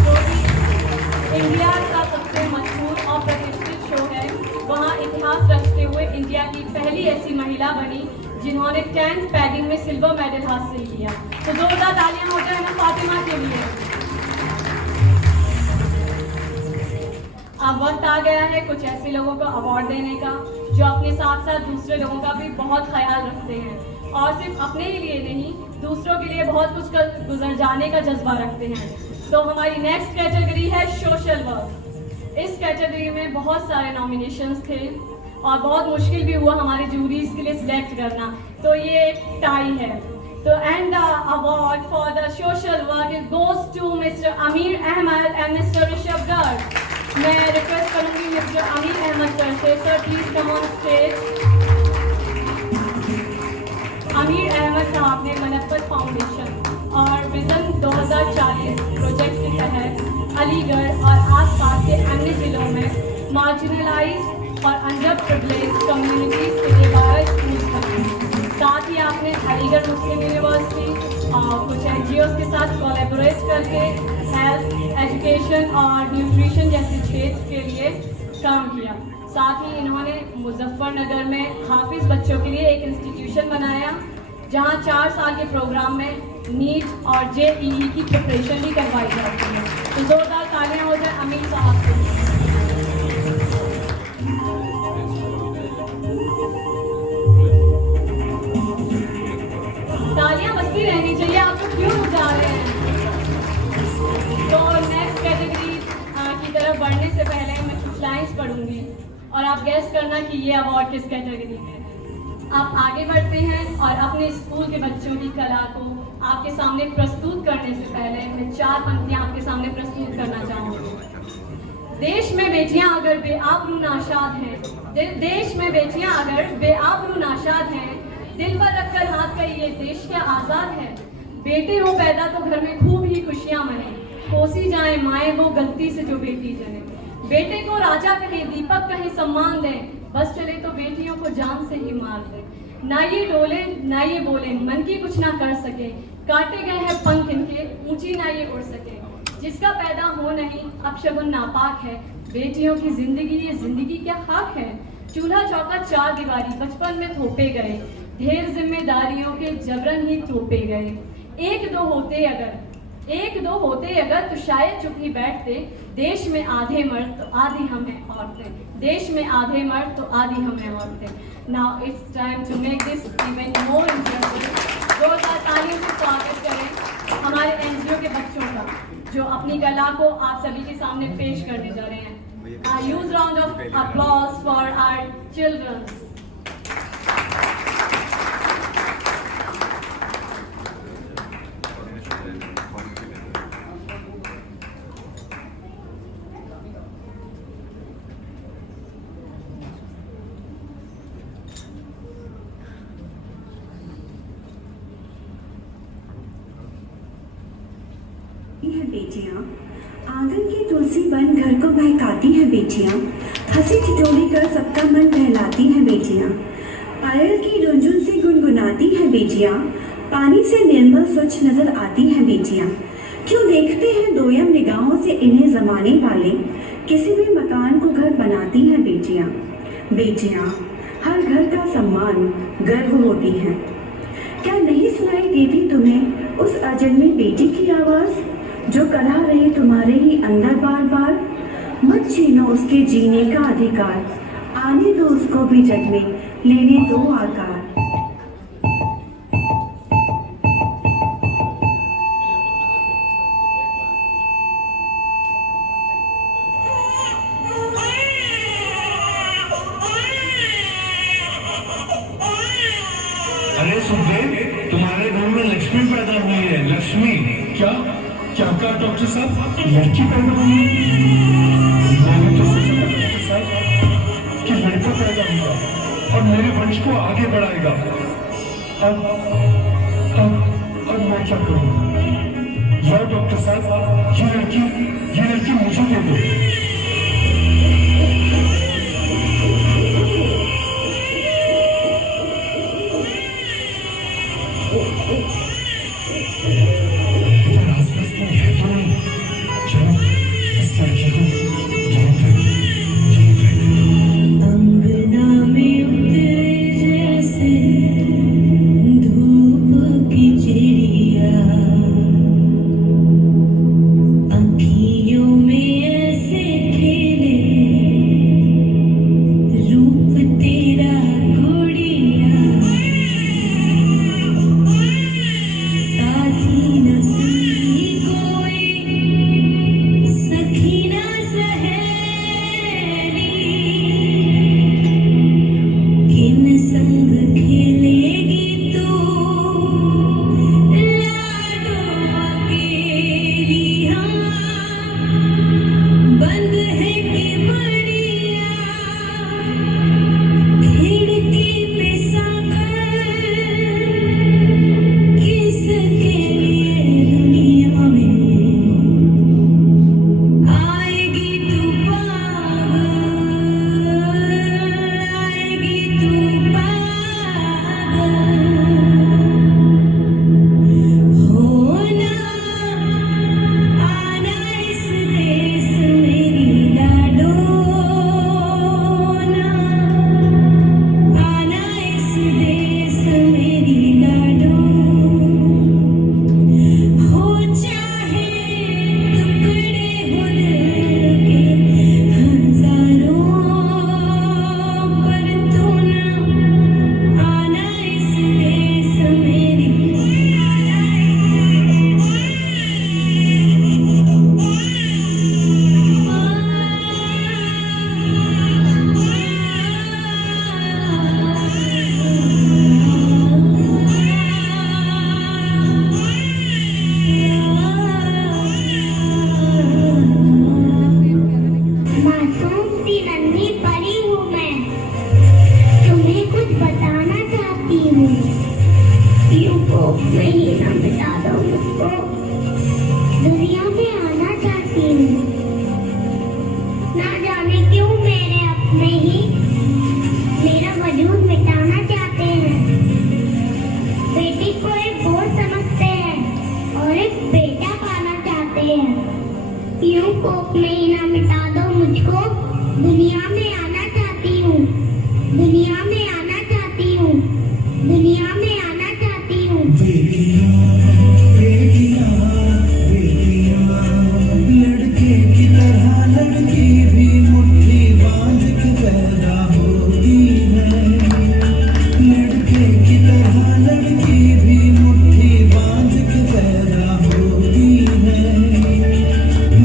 जो कि इंडिया का सबसे मशहूर और प्रतिष्ठित शो है, वहाँ इतिहास रचते हुए इंडिया की पहली ऐसी महिला बनी जिन्होंने 10th पैडिंग में सिल्वर मेडल हासिल किया। तो जोरदार तालियां हो जाए अनम फातिमा के लिए। अब वक्त आ गया है कुछ ऐसे लोगों को अवार्ड देने का जो अपने साथ साथ दूसरे लोगों का भी बहुत ख्याल रखते हैं और सिर्फ अपने ही लिए नहीं, दूसरों के लिए बहुत कुछ कर गुजर जाने का जज्बा रखते हैं। तो हमारी नेक्स्ट कैटेगरी है सोशल वर्क। इस कैटेगरी में बहुत सारे नॉमिनेशंस थे और बहुत मुश्किल भी हुआ हमारे जूरीज के लिए सिलेक्ट करना, तो ये एक टाई है। तो and the award for the social work is goes to mister Aamir Ahmad and mister Rishabh Garg. मैं रिक्वेस्ट करूंगी मिस्टर अमीर अहमद सर से, sir please come on stage. Aamir Ahmad साहब ने मनप्पत फाउंडेशन और विजन 2040 प्रोजेक्ट के तहत अलीगढ़ और आसपास के अन्य जिलों में मार्जिनलाइज्ड और अंडर प्रिविलेज्ड कम्युनिटीज के लिए 12 स्कूल बनाए। साथ ही आपने अलीगढ़ मुस्लिम यूनिवर्सिटी और कुछ NGOs के साथ कोलैबोरेट करके हेल्थ, एजुकेशन और न्यूट्रिशन जैसे क्षेत्र के लिए काम किया। साथ ही इन्होंने मुजफ्फरनगर में हाफिज बच्चों के लिए एक इंस्टीट्यूशन बनाया जहां 4 साल के प्रोग्राम में नीट और JEE की प्रिपरेशन भी करवाई जाती है। तो जोरदार तालियां हो जाए अमीर साहब को। तालियां बजती रहनी चाहिए, आप तो क्यों जा रहे हैं। तो नेक्स्ट कैटेगरी की तरफ बढ़ने से पहले मैं कुछ लाइन्स पढ़ूंगी और आप गैस करना कि ये अवार्ड किस कैटेगरी में है। आप आगे बढ़ते हैं और अपने स्कूल के बच्चों की कला को आपके सामने प्रस्तुत करने से पहले मैं 4 पंक्तियां आपके सामने प्रस्तुत करना चाहूँगी। देश में बेटियां अगर बेआबरू नाशाद हैं, देश में बेटियां अगर बेआबरू नाशाद हैं, दिल पर रखकर हाथ कहिए देश क्या आज़ाद है। बेटे हो पैदा तो घर में खूब ही खुशियाँ मने, कोसी जाए माए वो गलती से जो बेटी जने। बेटे को राजा कहे, दीपक कहे, सम्मान दें, बस चले तो बेटियों को जान से ही मार दें। ना ये डोले ना ये बोले, मन की कुछ ना कर सके, काटे गए हैं पंख इनके, ऊंची ना ये उड़ सके। जिसका पैदा हो नहीं अपशगुन नापाक है, बेटियों की जिंदगी ये जिंदगी क्या खाक है। चूल्हा चौका 4 दीवारी बचपन में थोपे गए, ढेर जिम्मेदारियों के जबरन ही थोपे गए। 1-2 होते अगर तो शायद चुप ही बैठते। देश में आधे मर्द तो आधी हमें औरतें, देश में आधे मर्द तो आधी हमें औरतें। Now it's time to make this event more interesting. जोरदार तालियों से स्वागत करें हमारे NGO के बच्चों का जो अपनी कला को आप सभी के सामने पेश करने जा रहे हैं। Huge round of applause for our childrens. हैं बेटियां, आंगन की तुलसी बन घर को बहकाती हैं बेटियां, हंसी ठिठोली कर सबका मन बहलाती हैं बेटियां, पायल की रुंझुन से गुनगुनाती हैं बेटियां, पानी से निर्मल स्वच्छ नजर आती हैं बेटियां। क्यों देखते हैं दोयम निगाहों से इन्हें जमाने वाले, किसी भी मकान को घर बनाती हैं बेटियां। बेटियां हर घर का सम्मान गर्व होती हैं। क्या नहीं सुनाई देती तुम्हें उस अजन्मी बेटी की आवाज़ जो करा रहे तुम्हारे ही अंदर बार बार। मत छीनो उसके जीने का अधिकार, आने दो उसको भी जग में, लेने दो आकार। अरे सुखदेव, तुम्हारे घर में लक्ष्मी पैदा हुई है। लक्ष्मी? क्या क्या कहा डॉक्टर साहब? लड़की पैदा हुई? मैंने तो सोचा था डॉक्टर साहब कि लड़का पैदा होगा और मेरे वंश को आगे बढ़ाएगा। अब मैं क्या करूं? यार डॉक्टर साहब, ये लड़की मुझे दे दो।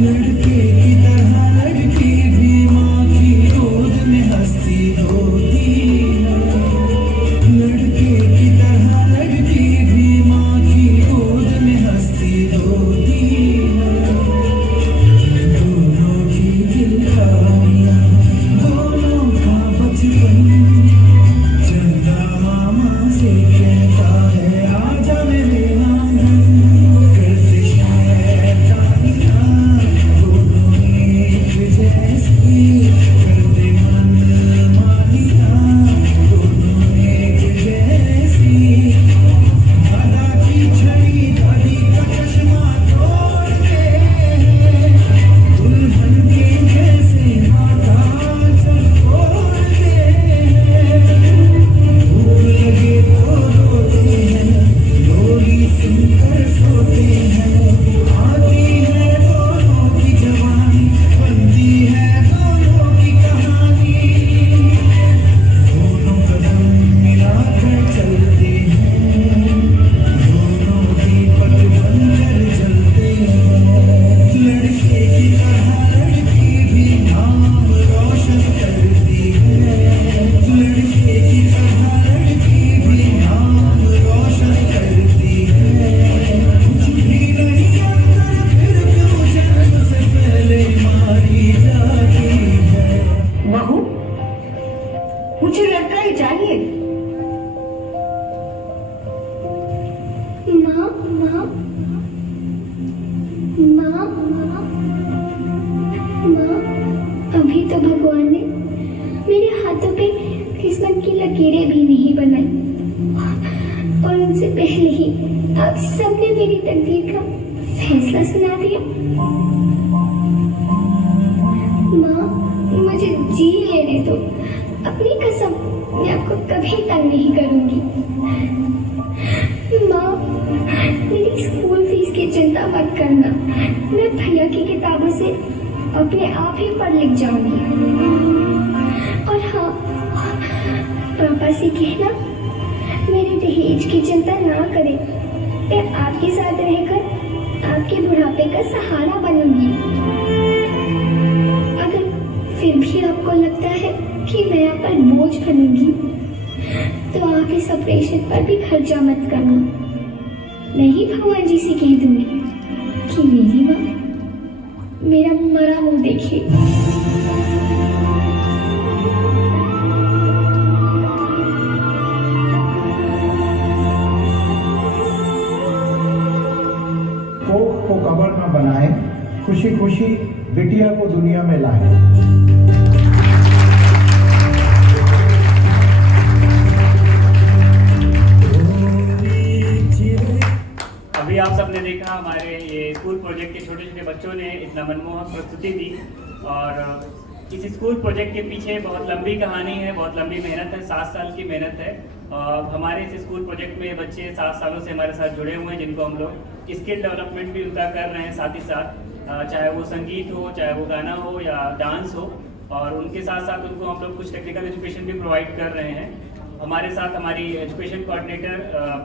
लड़के की तरह से पहले ही आप सबने मेरी तकदीर का फैसला सुना दिया। माँ, मुझे जी लेने दो। अपनी कसम, मैं आपको कभी तंग नहीं करूंगी। माँ, मेरी स्कूल फीस की चिंता मत करना। मैं भैया की किताबों से अपने आप ही पढ़ लिख जाऊंगी। और हाँ, पापा से कहना मेरे दहेज की चिंता ना करें। मैं आपके साथ रहकर आपके बुढ़ापे का सहारा बनूंगी। अगर फिर भी आपको लगता है कि मैं आप पर बोझ बनूंगी, तो आप इस ऑपरेशन पर भी खर्चा मत करना। मैं ही भगवान जी से कह दूंगी कि मेरी माँ मेरा मरा मुंह देखे। कोख को कबर न बनाए, खुशी खुशी बिटिया को दुनिया में लाए। अभी आप सबने देखा हमारे ये स्कूल प्रोजेक्ट के छोटे छोटे बच्चों ने इतना मनमोहक प्रस्तुति दी। और इस स्कूल प्रोजेक्ट के पीछे बहुत लंबी कहानी है, बहुत लंबी मेहनत है, 7 साल की मेहनत है। हमारे इस स्कूल प्रोजेक्ट में बच्चे 7 सालों से हमारे साथ जुड़े हुए हैं, जिनको हम लोग स्किल डेवलपमेंट भी उनका कर रहे हैं साथ ही साथ, चाहे वो संगीत हो, चाहे वो गाना हो या डांस हो। और उनके साथ साथ उनको हम लोग कुछ टेक्निकल एजुकेशन भी प्रोवाइड कर रहे हैं। हमारे साथ हमारी एजुकेशन कोऑर्डिनेटर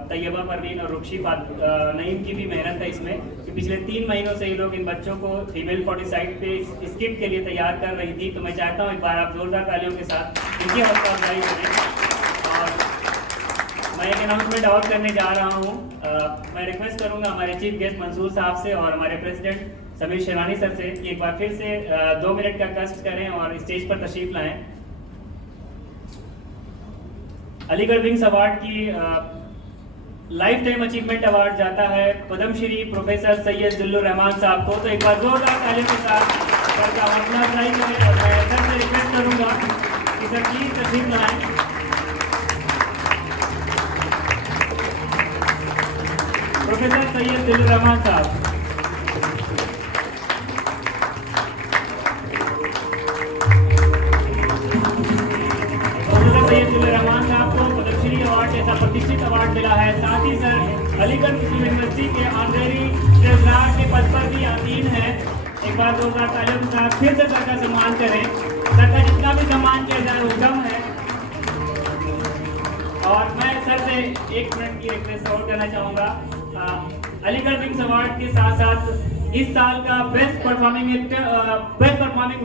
तैयबा परवीन और रुक्षी नईम की भी मेहनत है इसमें, कि पिछले 3 महीनों से ये लोग इन बच्चों को फीमेल 40 पे स्किट के लिए तैयार कर रही थी। तो मैं चाहता हूँ एक बार आप जोरदार तालियों के साथ इनकी हौसला अफजाई करें। और मैं एक अनाउंसमेंट और करने जा रहा हूँ। मैं रिक्वेस्ट करूँगा हमारे चीफ गेस्ट मंसूर साहब से और हमारे प्रेसिडेंट समीर शेरानी सर से कि एक बार फिर से 2 मिनट का कष्ट करें और स्टेज पर तशरीफ लाएं। अलीगढ़ विंग्स अवार्ड की लाइफ टाइम अचीवमेंट अवार्ड जाता है पद्मश्री प्रोफेसर सैयद जिल्लुर रहमान साहब को। तो एक बार जोरदार तालियों के साथ सर का हौसला अफजाई करें। और मैं सर से रिक्वेस्ट करूंगा कि सर प्लीज तशरीफ लाएं। प्रोफेसर सैयद जिल्लुर रहमान साहब। रहमान साहब को पद्मश्री अवार्ड जैसा प्रतिष्ठित अवार्ड मिला है। साथ ही सर अलीगढ़ मुस्लिम यूनिवर्सिटी के ऑनरेरी ट्रेजरार के पद पर भी आसीन है। एक बार जोरदार तालियों के साथ फिर से सर का सम्मान करें। सर का जितना भी सम्मान किया जाए वो कम है। और मैं सर से 1 मिनट की रिक्वेस्ट और करना चाहूँगा। अलीगढ़ विंग्स अवार्ड के साथ साथ इस साल का बेस्ट परफॉर्मिंग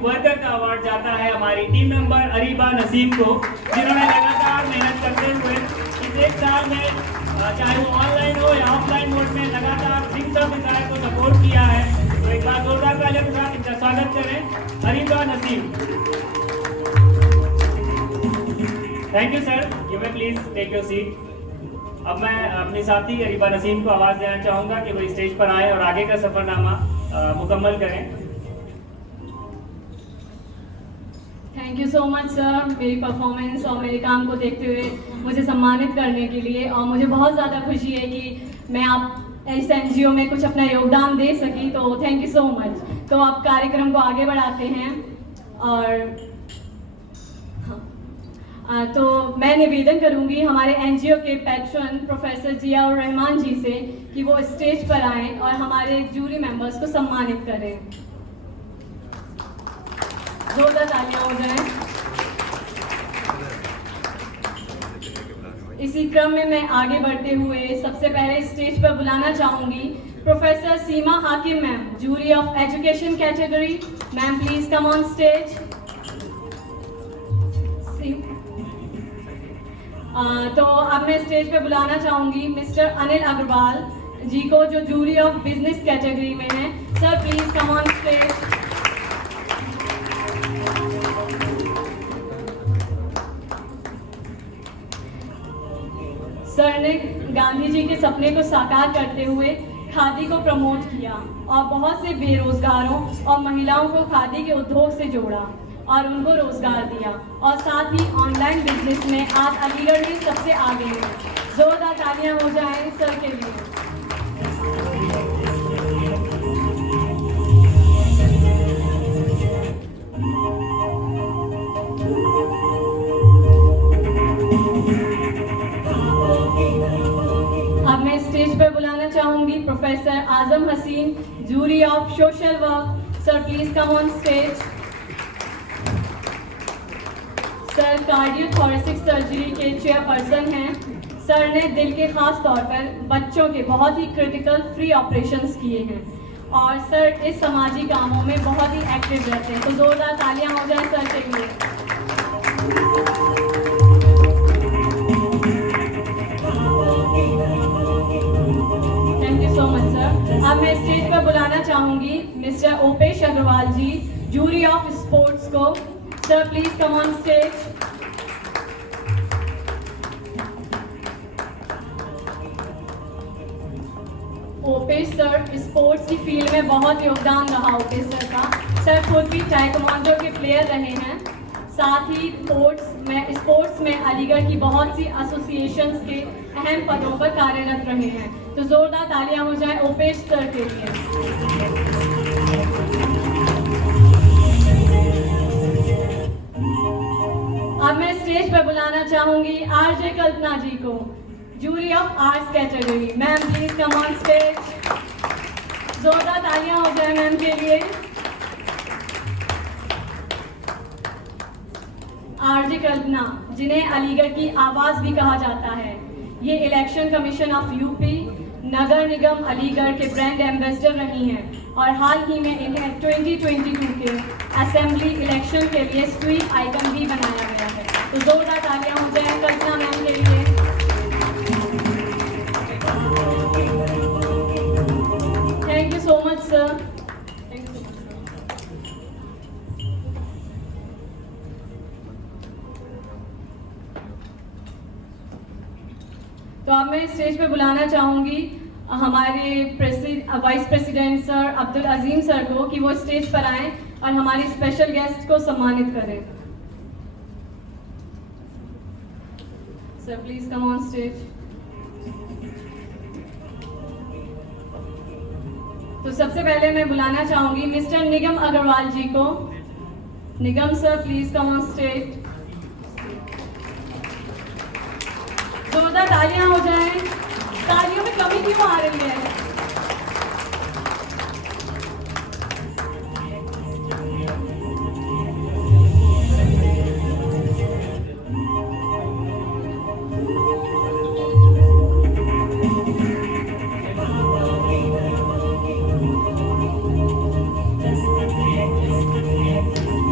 वर्कर का अवार्ड जाता है हमारी टीम मेंबर अरीबा नसीम को, जिन्होंने लगातार मेहनत करते हुए इस 1 साल में चाहे वो ऑनलाइन हो या ऑफलाइन मोड में लगातार विंग्स ऑफ डिजायर को सपोर्ट किया है। तो एक बार जोरदार तालियों के साथ इनका स्वागत करें। Areeba Naseem. Thank you sir, you may please take your seat. अब मैं अपनी साथी अरीबा नसीम को आवाज़ देना चाहूँगा कि वो स्टेज पर आए और आगे का सफ़रनामा मुकम्मल करें। Thank you so much sir, मेरी परफॉर्मेंस और मेरे काम को देखते हुए मुझे सम्मानित करने के लिए। और मुझे बहुत ज़्यादा खुशी है कि मैं आप इस NGO में कुछ अपना योगदान दे सकी, तो थैंक यू सो मच। तो आप कार्यक्रम को आगे बढ़ाते हैं। और तो मैं निवेदन करूंगी हमारे NGO के पैट्रन प्रोफेसर जियाउर रहमान जी से कि वो स्टेज पर आएं और हमारे जूरी मेंबर्स को सम्मानित करें। जोरदार तालियां हो जाएं। इसी क्रम में मैं आगे बढ़ते हुए सबसे पहले स्टेज पर बुलाना चाहूंगी professor Seema Hakim ma'am, jury of education category. Ma'am please come on stage. तो अब मैं स्टेज पे बुलाना चाहूंगी मिस्टर अनिल अग्रवाल जी को, जो जूरी ऑफ बिजनेस कैटेगरी में है। Sir please come on stage. Sir ने गांधी जी के सपने को साकार करते हुए खादी को प्रमोट किया और बहुत से बेरोजगारों और महिलाओं को खादी के उद्योग से जोड़ा और उनको रोजगार दिया। और साथ ही ऑनलाइन बिजनेस में आज अलीगढ़ में सबसे आगे हैं। जोरदार तालियां हो जाएं सर के लिए। अब मैं स्टेज पर बुलाना चाहूंगी professor Azam Haseen, jury of social work. Sir please come on stage. Sir cardiothoracic surgery के चेयरपर्सन हैं। सर ने दिल के खास तौर पर बच्चों के बहुत ही क्रिटिकल फ्री ऑपरेशंस किए हैं और सर इस सामाजिक कामों में बहुत ही एक्टिव रहते हैं, तो जोरदार तालियां हो जाए सर के लिए। Thank you so much sir. अब मैं स्टेज पर बुलाना चाहूंगी mister Opesh Agarwal ji, jury of sports को। Sir please come on stage. Opesh sir sports की फील्ड में बहुत योगदान रहा ओपेश सर का। सर खुद भी टाइकोमांडो के प्लेयर रहे हैं, साथ ही स्पोर्ट्स में अलीगढ़ की बहुत सी एसोसिएशंस के अहम पदों पर कार्यरत रहे हैं, तो जोरदार तालियां हो जाए ओपेश सर के लिए। अब मैं स्टेज पर बुलाना चाहूंगी आरजे कल्पना जी को, jury of arts category. Ma'am please come on stage. जोरदार तालियां हो जाए मैम के लिए। आरजे कल्पना, जिन्हें अलीगढ़ की आवाज भी कहा जाता है, ये इलेक्शन कमीशन ऑफ यूपी, नगर निगम अलीगढ़ के ब्रांड एम्बेसडर रही हैं और हाल ही में इन्हें 2022 के असेंबली इलेक्शन के लिए स्ट्रीट आइकन भी बनाया गया है, तो जोरदार तालियां हो जाए कल्पना मैम के लिए। Thank you so much sir. तो अब मैं स्टेज पे बुलाना चाहूंगी हमारे वाइस प्रेसिडेंट सर अब्दुल अजीम सर को कि वो स्टेज पर आएं और हमारे स्पेशल गेस्ट को सम्मानित करें। Sir please come on stage. तो सबसे पहले मैं बुलाना चाहूंगी मिस्टर निगम अग्रवाल जी को। Nigam sir please come on stage. जोरदार तालियां हो जाएं। तालियों में कमी क्यों आ रही है?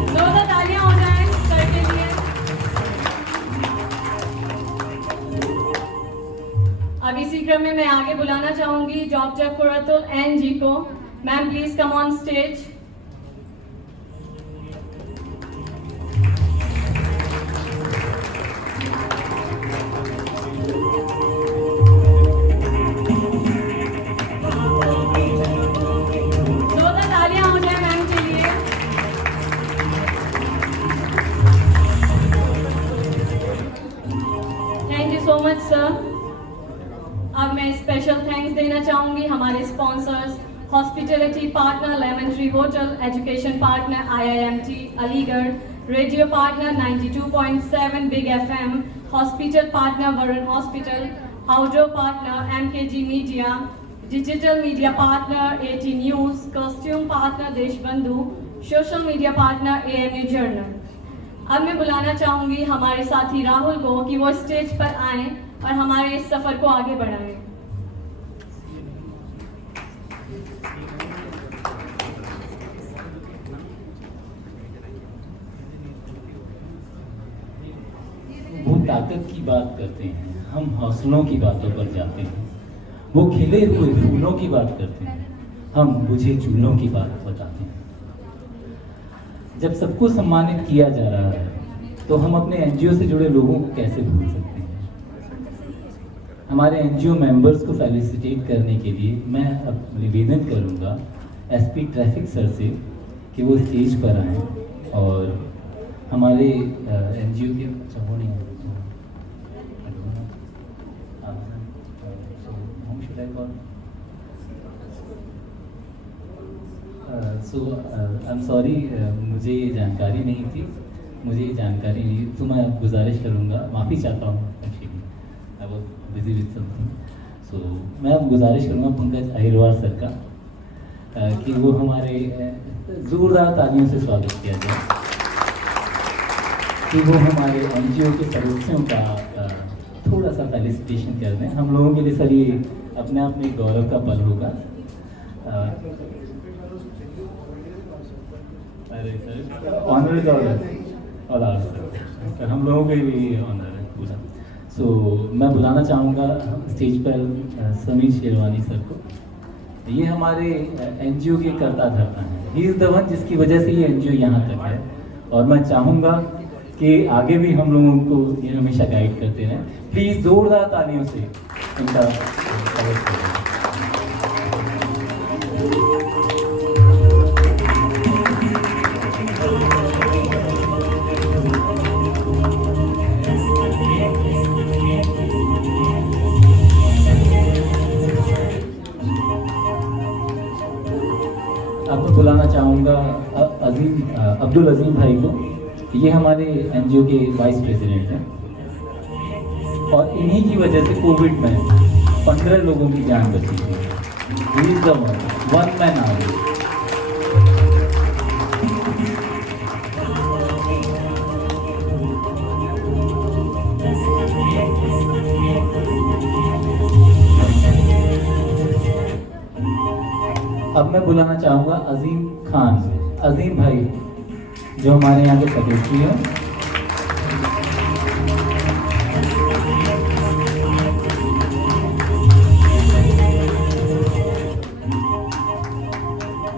जोरदार तालियां हो जाएं सर के लिए। अब इसी क्रम में मैं आगे बुलाना चाहूंगी डॉक्टर कुरतुल एन जी को। Ma'am please come on stage. जोरदार तालियां हो जाए मैम के लिए। Thank you so much sir. अब मैं स्पेशल थैंक्स देना चाहूंगी हमारे sponsors, hospitality partner lemon tree hotel, education partner IIMT Aligarh, radio partner 92.7 big FM, hospital partner Varun hospital, outdoor partner MKG media, digital media partner AT news, costume partner Deshbandhu, social media partner AMU journal. अब मैं बुलाना चाहूंगी हमारे साथी राहुल को कि वो stage पर आएं और हमारे इस सफर को आगे बढ़ाएं। वो ताकत की बात करते हैं, हम हौसलों की बातों पर जाते हैं। वो खिले हुए फूलों की बात करते हैं, हम बुझे चूल्हों की बात बताते हैं। जब सबको सम्मानित किया जा रहा है तो हम अपने NGO से जुड़े लोगों को कैसे भूल सकते हैं। हमारे NGO मेंबर्स को फेलिसिटेट करने के लिए मैं अब निवेदन करूंगा SP ट्रैफिक सर से कि वो स्टेज पर आएं और हमारे NGO के all. So I'm sorry, मुझे ये जानकारी नहीं थी, तो मैं गुजारिश करूँगा, माफ़ी चाहता हूँ actually I was busy with something. So मैं अब गुजारिश करूँगा पंकज अहिरवार सर का कि वो हमारे ज़ोरदार तालियों से स्वागत किया जाए, कि वो हमारे NGO के सदस्यों का थोड़ा सा फेलिसिटेशन कर दें। हम लोगों के लिए सर ये अपने आप में एक गौरव का पल होगा। अरे सर ऑनर इज ऑनर और हम लोगों के लिए ऑनर है पूरा। सो मैं बुलाना चाहूँगा स्टेज पर समीर शेरवानी सर को। ये हमारे NGO के कर्ता धर्ता हैं, ही इज़ द वन जिसकी वजह से ये NGO यहाँ तक है, और मैं चाहूँगा कि आगे भी हम लोगों को ये हमेशा गाइड करते रहें। प्लीज़ जोरदार तालियों से इनका स्वागत करें। आपको बुलाना चाहूँगा अब्दुल अजीम भाई को। ये हमारे NGO के वाइस प्रेसिडेंट हैं, और इन्हीं की वजह से कोविड में 15 लोगों की जान बची थी। He is the one man army. अब मैं बुलाना चाहूँगा अजीम खान, अजीम भाई जो हमारे यहाँ के सेक्रेटरी हैं।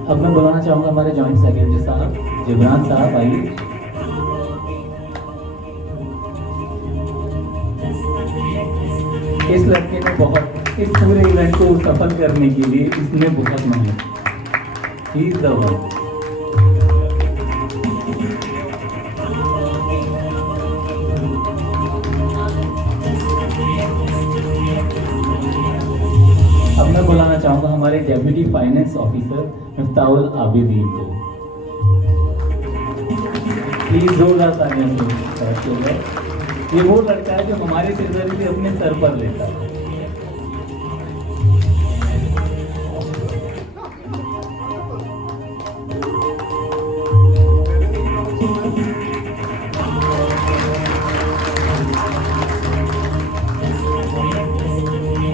अब मैं बुलाना चाहूँगा हमारे जॉइंट सेक्रेटरी साहब जिब्रान साहब, आइए। इस लड़के ने बहुत, इस पूरे इवेंट को सफल करने के लिए इसने बहुत मेहनत, ही इज द वन। अब मैं बुलाना चाहूँगा हमारे डेप्यूटी फाइनेंस ऑफिसर मिफ्ताहुल आबिदीन को। प्लीज जोरदार तालियां से। ये वो लड़का है जो हमारी सिरदर्दी अपने सर पर लेता है।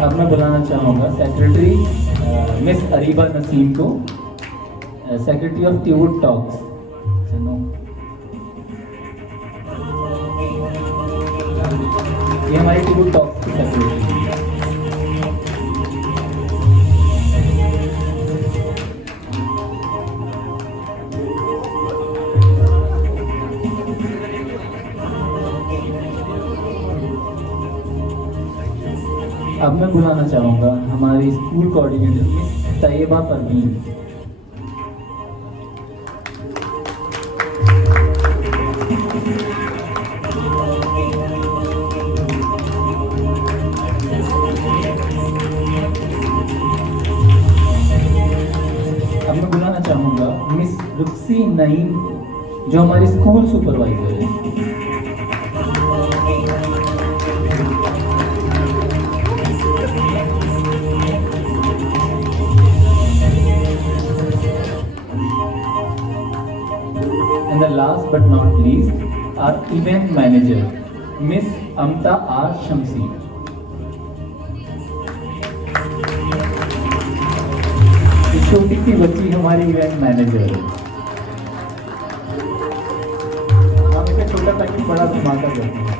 अब मैं बुलाना चाहूँगा सेक्रेटरी मिस अरीबा नसीम को, सेक्रेटरी ऑफ टीवुड टॉक्स। ये हमारी टीवुड टॉक्स की सेक्रेटरी है। अब मैं बुलाना चाहूँगा हमारी school coordinator miss Tayyaba Parveen. अब मैं बुलाना चाहूँगा मिस रुक्सी नईम जो हमारी स्कूल सुपरवाइजर है। And the last but not least, our event manager, Miss Amta R. Shamsi. छोटी सी बच्ची हमारी इवेंट मैनेजर है। हम इसे छोटा पैकेट बड़ा धमाका करते हैं।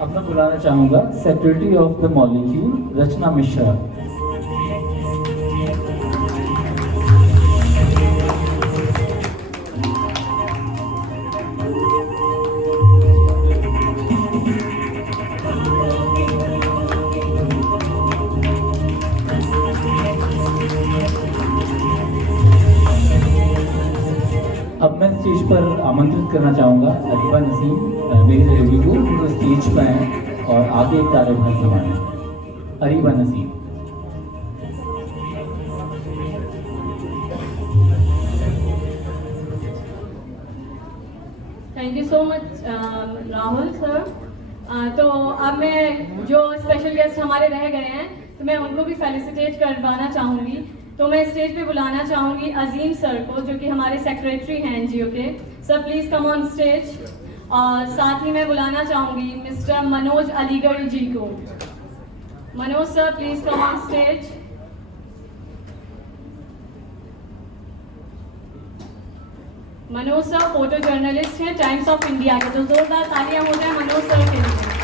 अब मैं बुलाना चाहूँगा secretary of the molecule Rachna Mishra. Stage पर आमंत्रित करना चाहूँगा अरीबा नसीम मेरी लड़की को, जो स्टेज पर हैं और आगे एक कार्यक्रम करवाएं। Areeba Naseem. Thank you so much Rahul sir. तो अब मैं जो स्पेशल गेस्ट हमारे रह गए हैं तो मैं उनको भी फेलिसिटेट करवाना चाहूँगी। तो मैं स्टेज पे बुलाना चाहूँगी अजीम सर को, जो कि हमारे सेक्रेटरी हैं एनजीओ के। Sir please come on stage. और साथ ही मैं बुलाना चाहूँगी मिस्टर मनोज अलीगढ़ जी को। Manoj sir please come on stage. Manoj sir photo journalist हैं टाइम्स ऑफ इंडिया के, तो जोरदार तालियां हो जाए मनोज सर के लिए।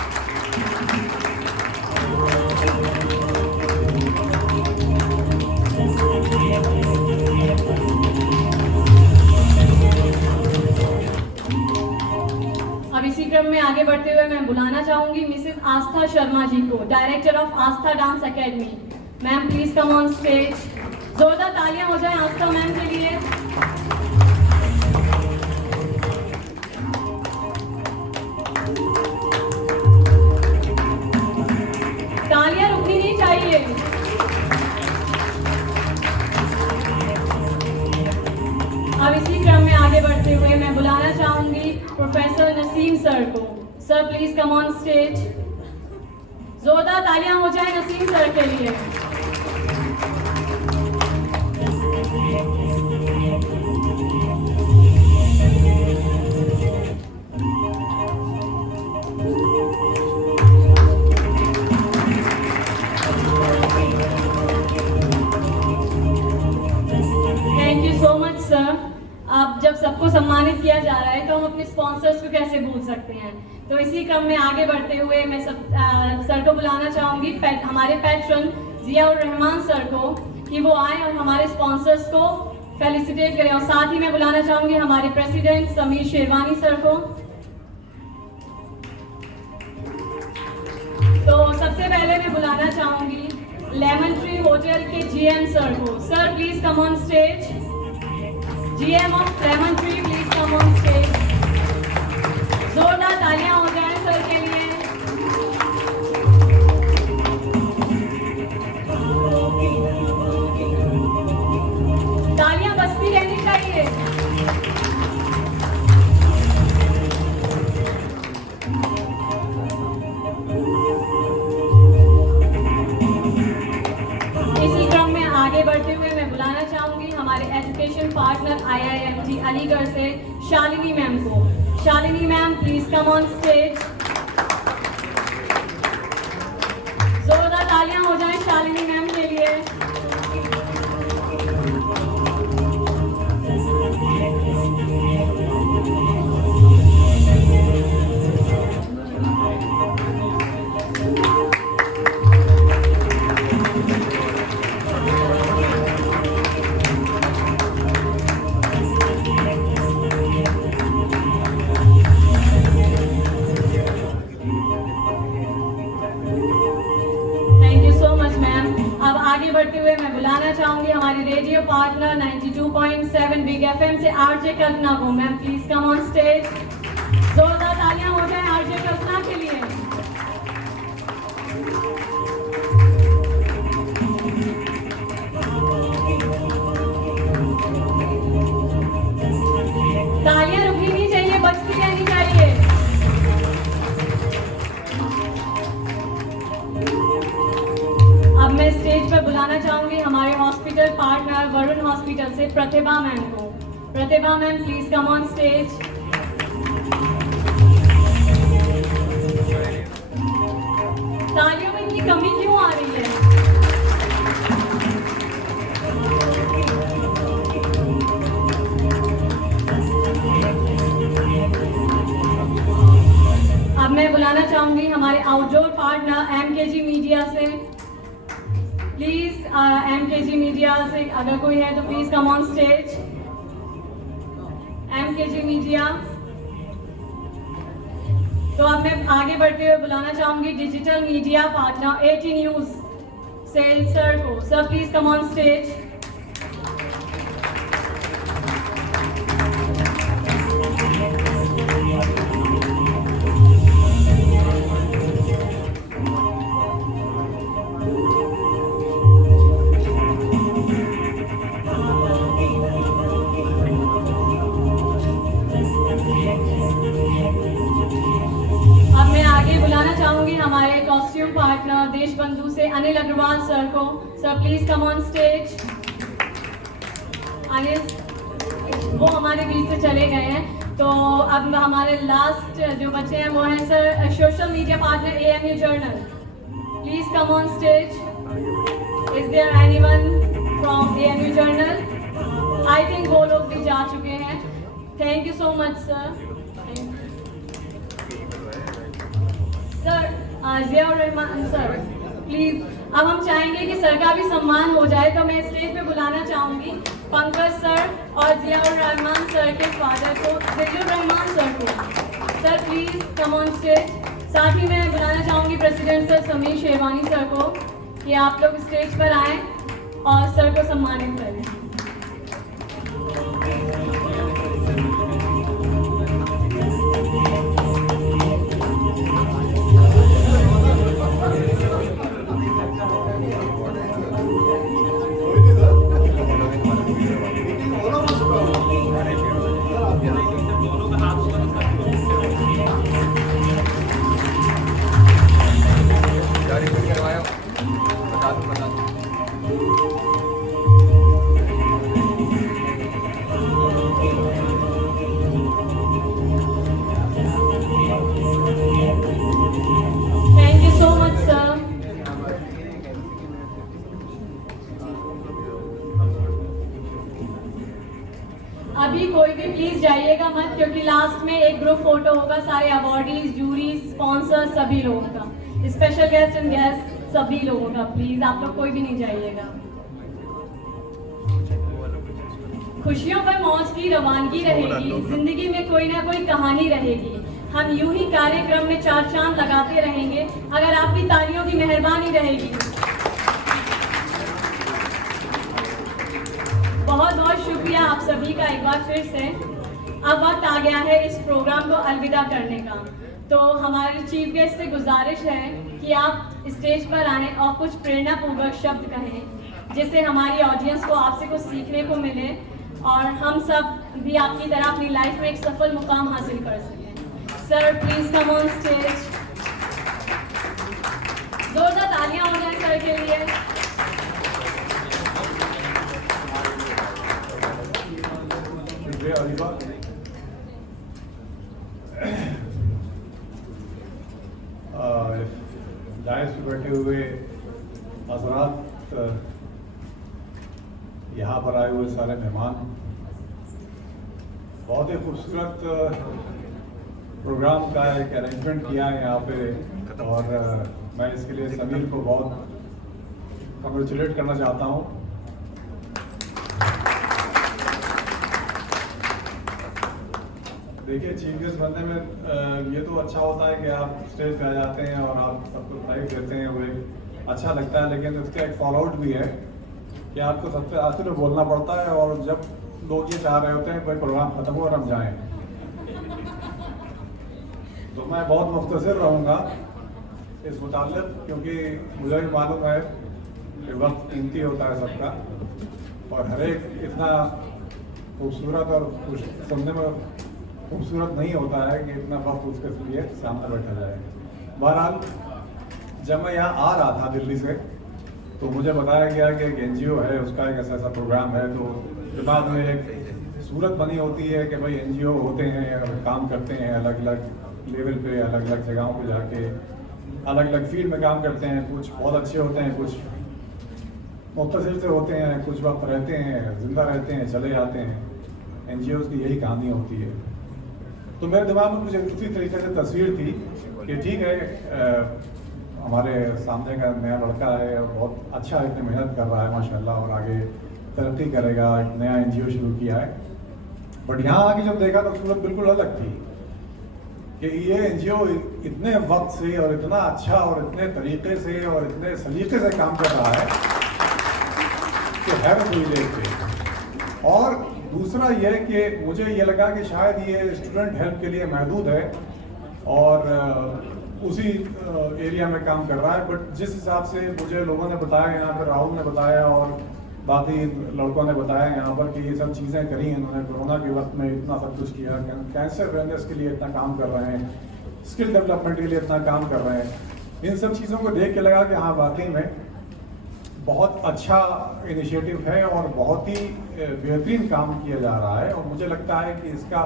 अब इसी क्रम में आगे बढ़ते हुए मैं बुलाना चाहूंगी मिसेस आस्था शर्मा जी को, director of Aastha dance academy. Ma'am please come on stage. जोरदार तालियां हो जाए आस्था मैम के लिए। तालियां रुकनी नहीं चाहिए। अब इसी क्रम में आगे बढ़ते हुए मैं बुलाना चाहूंगी प्रोफेसर नसीम सर को। Sir please come on stage. जोरदार तालियां हो जाए नसीम सर के लिए। Thank you so much sir. अब जब सबको सम्मानित किया जा रहा है तो हम अपने स्पॉन्सर्स को कैसे भूल सकते हैं। तो इसी क्रम में आगे बढ़ते हुए मैं सर को बुलाना चाहूंगी हमारे पैट्रन जियाउर रहमान सर को, कि वो आए और हमारे स्पॉन्सर्स को फेलिसिटेट करें। और साथ ही मैं बुलाना चाहूंगी हमारे प्रेसिडेंट समीर शेरवानी सर को। तो सबसे पहले मैं बुलाना चाहूंगी लेमन ट्री होटल के जीएम सर को। Sir please come on stage. GM of lemon tree please come on stage. जोरदार तालियां हो जाए सर के लिए। तालियां बजती रहनी चाहिए। इसी क्रम में आगे बढ़ते हुए मैं बुलाना चाहूंगी हमारे एजुकेशन पार्टनर IIMG अलीगढ़ से शालिनी मैम को। Shalini ma'am please come on stage. जोरदार तालियां हो जाएं शालिनी मैम के लिए। आगे बढ़ते हुए मैं बुलाना चाहूंगी हमारी रेडियो पार्टनर 92.7 बिग FM से आरजे कल्पना को। Ma'am please come on stage. जोरदार तालियां हो जाए आरजे कल्पना के लिए। तालियां रुकनी नहीं चाहिए, बजती रहनी चाहिए। अब मैं स्टेज पर बुलाना चाहूंगी हमारे हॉस्पिटल पार्टनर वरुण हॉस्पिटल से प्रतिभा मैम को। Pratibha ma'am please come on stage. तालियों में इतनी कमी क्यों आ रही है? अब मैं बुलाना चाहूंगी हमारे आउटडोर पार्टनर MKG मीडिया से। प्लीज MKG मीडिया से अगर कोई है तो please come on stage. MKG media. तो अब मैं आगे बढ़ते हुए बुलाना चाहूंगी digital media partner AT news से सर को। Sir please come on stage. अब मैं आगे बुलाना चाहूंगी हमारे कॉस्ट्यूम पार्टनर देशबंधु से अनिल अग्रवाल सर को। Sir please come on stage. Anil वो हमारे बीच से चले गए हैं, तो अब हमारे लास्ट जो बचे हैं वो हैं sir social media partner AMU journal. Please come on stage. Is there anyone from AMU journal? I think वो लोग भी जा चुके हैं। Thank you so much sir. Sir Ziaur Rahman sir please, अब हम चाहेंगे कि सर का भी सम्मान हो जाए, तो मैं स्टेज पे बुलाना चाहूंगी पंकज सर और जियाउर रहमान सर के फादर को, जियाउर रहमान सर को। Sir please come on stage. साथ ही मैं बुलाना चाहूंगी president sir Sameer Sherwani sir को कि आप लोग स्टेज पर आएं और सर को सम्मानित करें। अभी कोई भी प्लीज जाइएगा मत, क्योंकि लास्ट में एक ग्रुप फोटो होगा सारे अवार्डीज, जूरी, स्पॉन्सर सभी लोगों का, स्पेशल गेस्ट एंड गेस्ट सभी लोगों का। प्लीज आप लोग कोई भी नहीं जाइएगा। खुशियों पर मौज की रवानगी रहेगी, जिंदगी में कोई ना कोई कहानी रहेगी। हम यूं ही कार्यक्रम में चार चांद लगाते रहेंगे अगर आपकी तालियों की मेहरबानी रहेगी। बहुत बहुत शुक्रिया आप सभी का एक बार फिर से। अब वक्त आ गया है इस प्रोग्राम को अलविदा करने का, तो हमारे चीफ गेस्ट से गुजारिश है कि आप स्टेज पर आने और कुछ प्रेरणापूर्वक शब्द कहें, जिससे हमारी ऑडियंस को आपसे कुछ सीखने को मिले और हम सब भी आपकी तरह अपनी लाइफ में एक सफल मुकाम हासिल कर सकें। Sir please come on stage. जोरदार तालियां हो जाए सर के लिए। डायस पे बैठे हुए हज़रात, यहाँ पर आए हुए सारे मेहमान, बहुत ही खूबसूरत प्रोग्राम का एक अरेंजमेंट किया है यहाँ पे, और मैं इसके लिए समीर को बहुत कंग्रेचुलेट करना चाहता हूँ। देखिए, चीफ गेस्ट बनने में ये तो अच्छा होता है कि आप स्टेज पे आ जाते हैं और आप सबको तारीफ देते हैं, वो अच्छा लगता है, लेकिन उसका एक फॉलो आउट भी है कि आपको सबसे आखिर में बोलना पड़ता है, और जब लोग ये चाह रहे होते हैं भाई प्रोग्राम खत्म हो और हम जाएं, तो मैं बहुत मुख्तसर रहूँगा इस मुताल्लिक़, क्योंकि मुझे भी मालूम है कि वक्त कीमती होता है सबका, और हर एक इतना खूबसूरत और सुनने में खूबसूरत नहीं होता है कि इतना वक्त उसके लिए सामने बैठा जाए। बहरहाल, जब मैं यहाँ आ रहा था दिल्ली से, तो मुझे बताया गया कि एक NGO है, उसका एक ऐसा प्रोग्राम है, तो दिमाग में एक सूरत बनी होती है कि भाई NGO होते हैं और काम करते हैं अलग अलग लेवल पे, अलग अलग जगहों पे जाके अलग अलग फील्ड में काम करते हैं। कुछ बहुत अच्छे होते हैं, कुछ मुख्तसर से होते हैं, कुछ वक्त रहते हैं, जिंदा रहते हैं, चले जाते हैं। NGOs की यही कहानी होती है। तो मेरे दिमाग में मुझे उसी तरीके से तस्वीर थी कि ठीक है, हमारे सामने का नया लड़का है, बहुत अच्छा है, इतनी मेहनत कर रहा है माशाल्लाह, और आगे तरक्की करेगा, एक नया NGO शुरू किया है। बट यहाँ आके जब देखा तो सूरत बिल्कुल अलग थी कि ये NGO इतने वक्त से और इतना अच्छा और इतने तरीके से और इतने सलीके से काम कर रहा है कि हैरत हुई देख के। और दूसरा ये कि मुझे ये लगा कि शायद ये स्टूडेंट हेल्प के लिए महदूद है और उसी एरिया में काम कर रहा है, बट जिस हिसाब से मुझे लोगों ने बताया, यहाँ पर राहुल ने बताया और बाकी लड़कों ने बताया यहाँ पर कि ये सब चीज़ें करी हैं इन्होंने, कोरोना के वक्त में इतना सब कुछ किया, कैंसर अवेयरनेस के लिए इतना काम कर रहे हैं, स्किल डेवलपमेंट के लिए इतना काम कर रहे हैं, इन सब चीज़ों को देख के लगा कि हाँ वाकई में बहुत अच्छा इनिशिएटिव है और बहुत ही बेहतरीन काम किया जा रहा है और मुझे लगता है कि इसका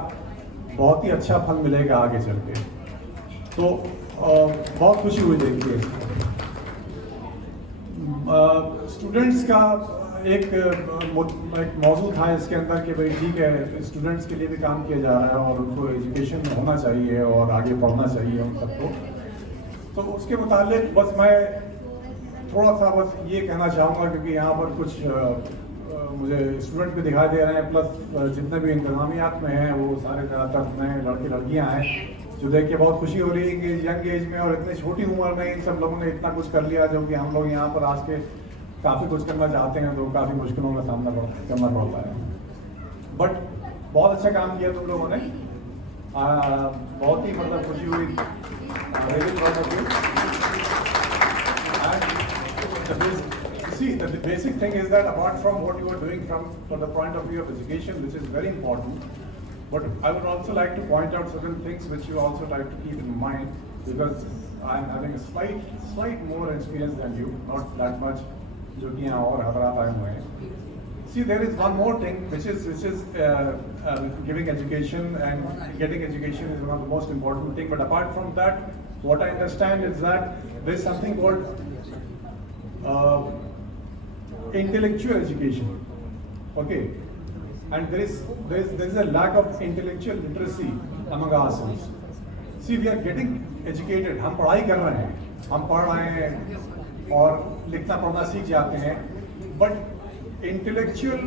बहुत ही अच्छा फल मिलेगा आगे चल के। तो बहुत खुशी हुई देख के। स्टूडेंट्स का एक मौजूद था इसके अंदर कि भाई ठीक है, स्टूडेंट्स के लिए भी काम किया जा रहा है और उनको एजुकेशन होना चाहिए और आगे पढ़ना चाहिए उन सबको। तो उसके मुतालिक बस मैं थोड़ा सा बस ये कहना चाहूँगा, क्योंकि यहाँ पर कुछ मुझे स्टूडेंट भी दिखाई दे रहे हैं, प्लस जितने भी इंतजामियात में हैं वो सारे ज़्यादातर नए लड़के लड़कियाँ हैं, जो देख के बहुत खुशी हो रही है कि यंग एज में और इतनी छोटी उम्र में इन सब लोगों ने इतना कुछ कर लिया, जो कि हम लोग यहाँ पर आज के काफ़ी कुछ करना चाहते हैं तो काफ़ी मुश्किलों का सामना करना पड़ता है। बट बहुत अच्छा काम किया तुम लोगों ने, बहुत ही मतलब खुशी हुई। See, the basic thing is that apart from what you are doing from the point of view of education, which is very important, but I would also like to point out certain things which you also like to keep in mind, because I am having a slight more experience than you, not that much, जो कि यहाँ और हज़रात आए हुए हैं। See, there is one more thing which is giving education, and getting education is one of the most important thing. But apart from that, what I understand is that there is something called intellectual education. Okay, and there is a lack of intellectual literacy among ourselves. See, we are getting educated. हम पढ़ाई कर रहे हैं, हम पढ़ रहे हैं और लिखना पढ़ना सीख जाते हैं, but intellectual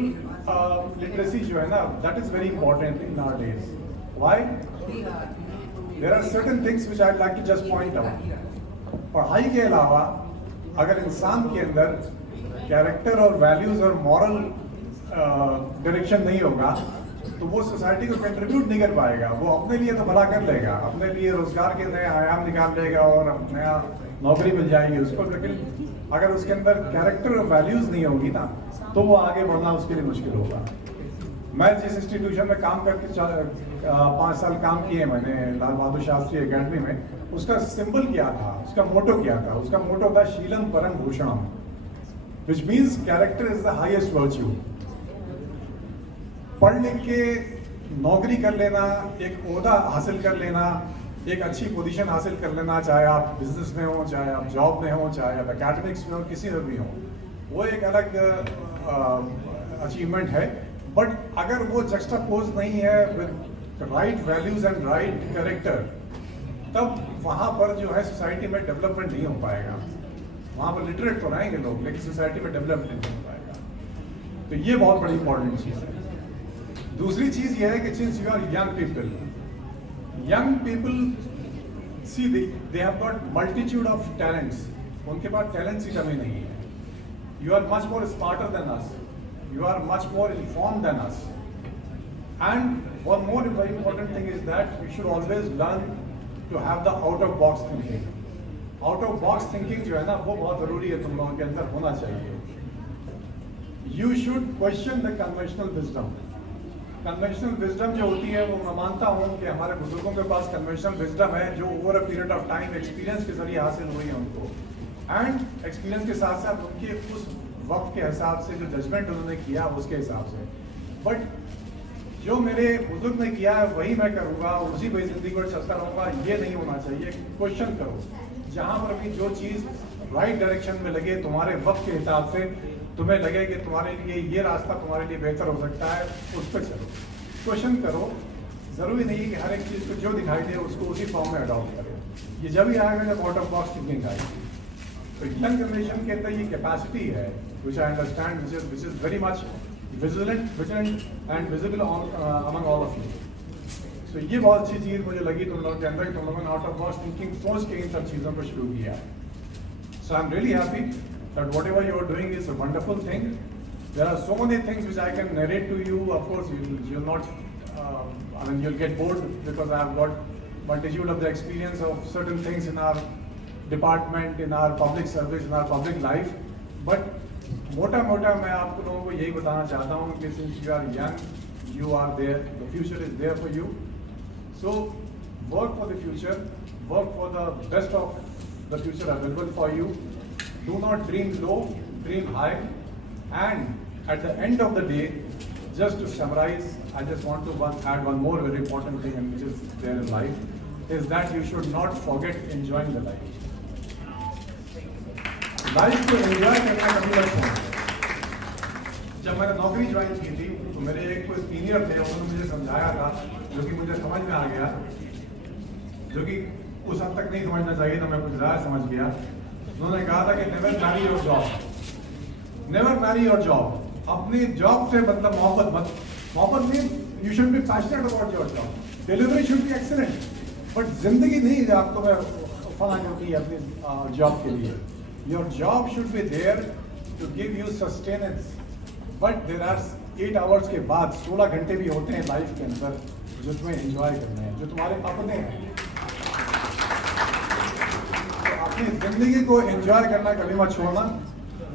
literacy जो है ना, that is very important in nowadays. Why? There are certain things which I'd like to just point out. पढ़ाई के अलावा अगर इंसान के अंदर कैरेक्टर और वैल्यूज और मॉरल डायरेक्शन नहीं होगा तो वो सोसाइटी को कंट्रीब्यूट नहीं कर पाएगा। वो अपने लिए तो भला कर लेगा, अपने लिए रोजगार के नए आयाम निकाल लेगा और नया नौकरी मिल जाएगी उसको, लेकिन अगर उसके अंदर कैरेक्टर और वैल्यूज नहीं होगी ना तो वो आगे बढ़ना उसके लिए मुश्किल होगा। मैं जिस इंस्टीट्यूशन में काम करके 5 साल काम किए मैंने, लाल बहादुर शास्त्री एकेडमी में, उसका सिंबल क्या था, उसका मोटो क्या था? उसका मोटो था शीलम परम भूषणम, which means character is the highest virtue. पढ़ लिख के नौकरी कर लेना, एक ओहदा हासिल कर लेना, एक अच्छी पोजीशन हासिल कर लेना, चाहे आप बिजनेस में हो, चाहे आप जॉब में हो, चाहे आप एकेडमिक्स में हो, किसी में भी हो, वो एक अलग अचीवमेंट है। बट अगर वो जक्सटापोज नहीं है with right values and right character, तब वहाँ पर जो है सोसाइटी में डेवलपमेंट नहीं हो पाएगा। वहाँ पर लिटरेट तो रहेंगे लोग, लेकिन सोसाइटी में डेवलपमेंट नहीं हो पाएगा। तो ये बहुत बड़ी इंपॉर्टेंट चीज़ है। दूसरी चीज़ ये है कि since you are young people see they have got multitude of talents, उनके पास टैलेंट्स की कमी नहीं है। You are much more smarter than us, you are much more informed than us, and one more very important thing is that we should always learn to have the out of box thinking. Out of box thinking जो है ना वो बहुत ज़रूरी है, तुम लोगों के अंदर होना चाहिए। You should question the conventional wisdom. Conventional wisdom जो होती है वो मैं मानता हूँ कि हमारे बुजुर्गों के पास conventional wisdom है जो over a period of time experience के जरिए हासिल हुई है उनको, and experience के साथ साथ उनके उस वक्त के हिसाब से जो जजमेंट उन्होंने किया उसके हिसाब से। बट जो मेरे बुजुर्ग ने किया है वही मैं करूँगा, उसी वही जिंदगी को चलता रहूँगा, ये नहीं होना चाहिए। क्वेश्चन करो, जहाँ पर भी जो चीज़ राइट डायरेक्शन में लगे तुम्हारे वक्त के हिसाब से, तुम्हें लगे कि तुम्हारे लिए ये रास्ता तुम्हारे लिए बेहतर हो सकता है, उस पर चलो, क्वेश्चन करो। ज़रूरी नहीं कि हर एक चीज़ को जो दिखाई दे उसको उसी फॉर्म में अडॉप्ट करें। ये जब ही आएगा जब आउट ऑफ बॉक्स थिंकिंग आएगी। तो यंग जनरेशन के अंदर ये कैपेसिटी है, which I understand, which is very much vigilant and visible among all of you. So ये बहुत अच्छी चीज़ मुझे लगी तुम लोगों के अंदर, तुम लोगों ने आउट ऑफ बॉक्स थिंकिंग सोच के इन सब चीज़ों को शुरू किया है। So I'm really happy that whatever you are doing is a wonderful thing, There are so many things which I can narrate to you. Of course, you'll not, you'll get bored because I have got multitude of the experience of certain things in our department, in our public service, in our public life. But मोटा मैं आपको लोगों को यही बताना चाहता हूँ कि since you are young, you are there, the future is there for you. So work for the future, work for the best of the future available for you. Do not dream low, dream high. And at the end of the day, just to summarize, I just want to add one more very important thing which is there in life, is that you should not forget enjoying the life. Life को enjoy करना कभी मत छोड़ो। जब मैंने नौकरी join की थी तो मेरे एक कोई सीनियर थे, उन्होंने मुझे समझाया था, जो कि मुझे समझ में आ गया, जो कि उस हद तक नहीं समझना चाहिए था, मैं कुछ ज़्यादा समझ गया। उन्होंने कहा था कि never marry your job, never marry your job. अपनी जॉब से मतलब मोहब्बत नहीं, you should be passionate about your job, delivery should be excellent, but जिंदगी नहीं है आपको मैं फना करती है अपनी जॉब के लिए। Your job should be there to give you sustenance, but there are 8 hours के बाद 16 घंटे भी होते हैं लाइफ के अंदर जो तुम्हें एंजॉय करने हैं, जो तुम्हारे अपने हैं। तो अपनी जिंदगी को एंजॉय करना कभी मत छोड़ना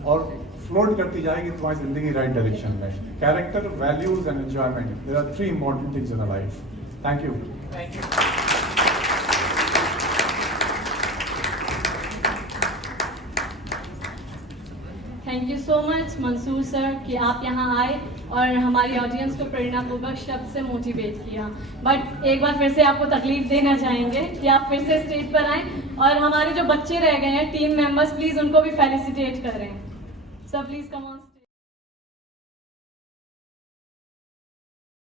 और फ्लोट करती जाएगी तुम्हारी जिंदगी राइट डायरेक्शन में। Character, values and enjoyment, there are 3 important things in a life. Thank you. Thank you so much Mansoor sir कि आप यहाँ आए और हमारी ऑडियंस को प्रेरणापूर्वक शब्द से मोटिवेट किया। बट एक बार फिर से आपको तकलीफ देना चाहेंगे कि आप फिर से स्टेज पर आएँ और हमारे जो बच्चे रह गए हैं टीम मेंबर्स, प्लीज़ उनको भी फेलिसिटेट करें। Sir please come on.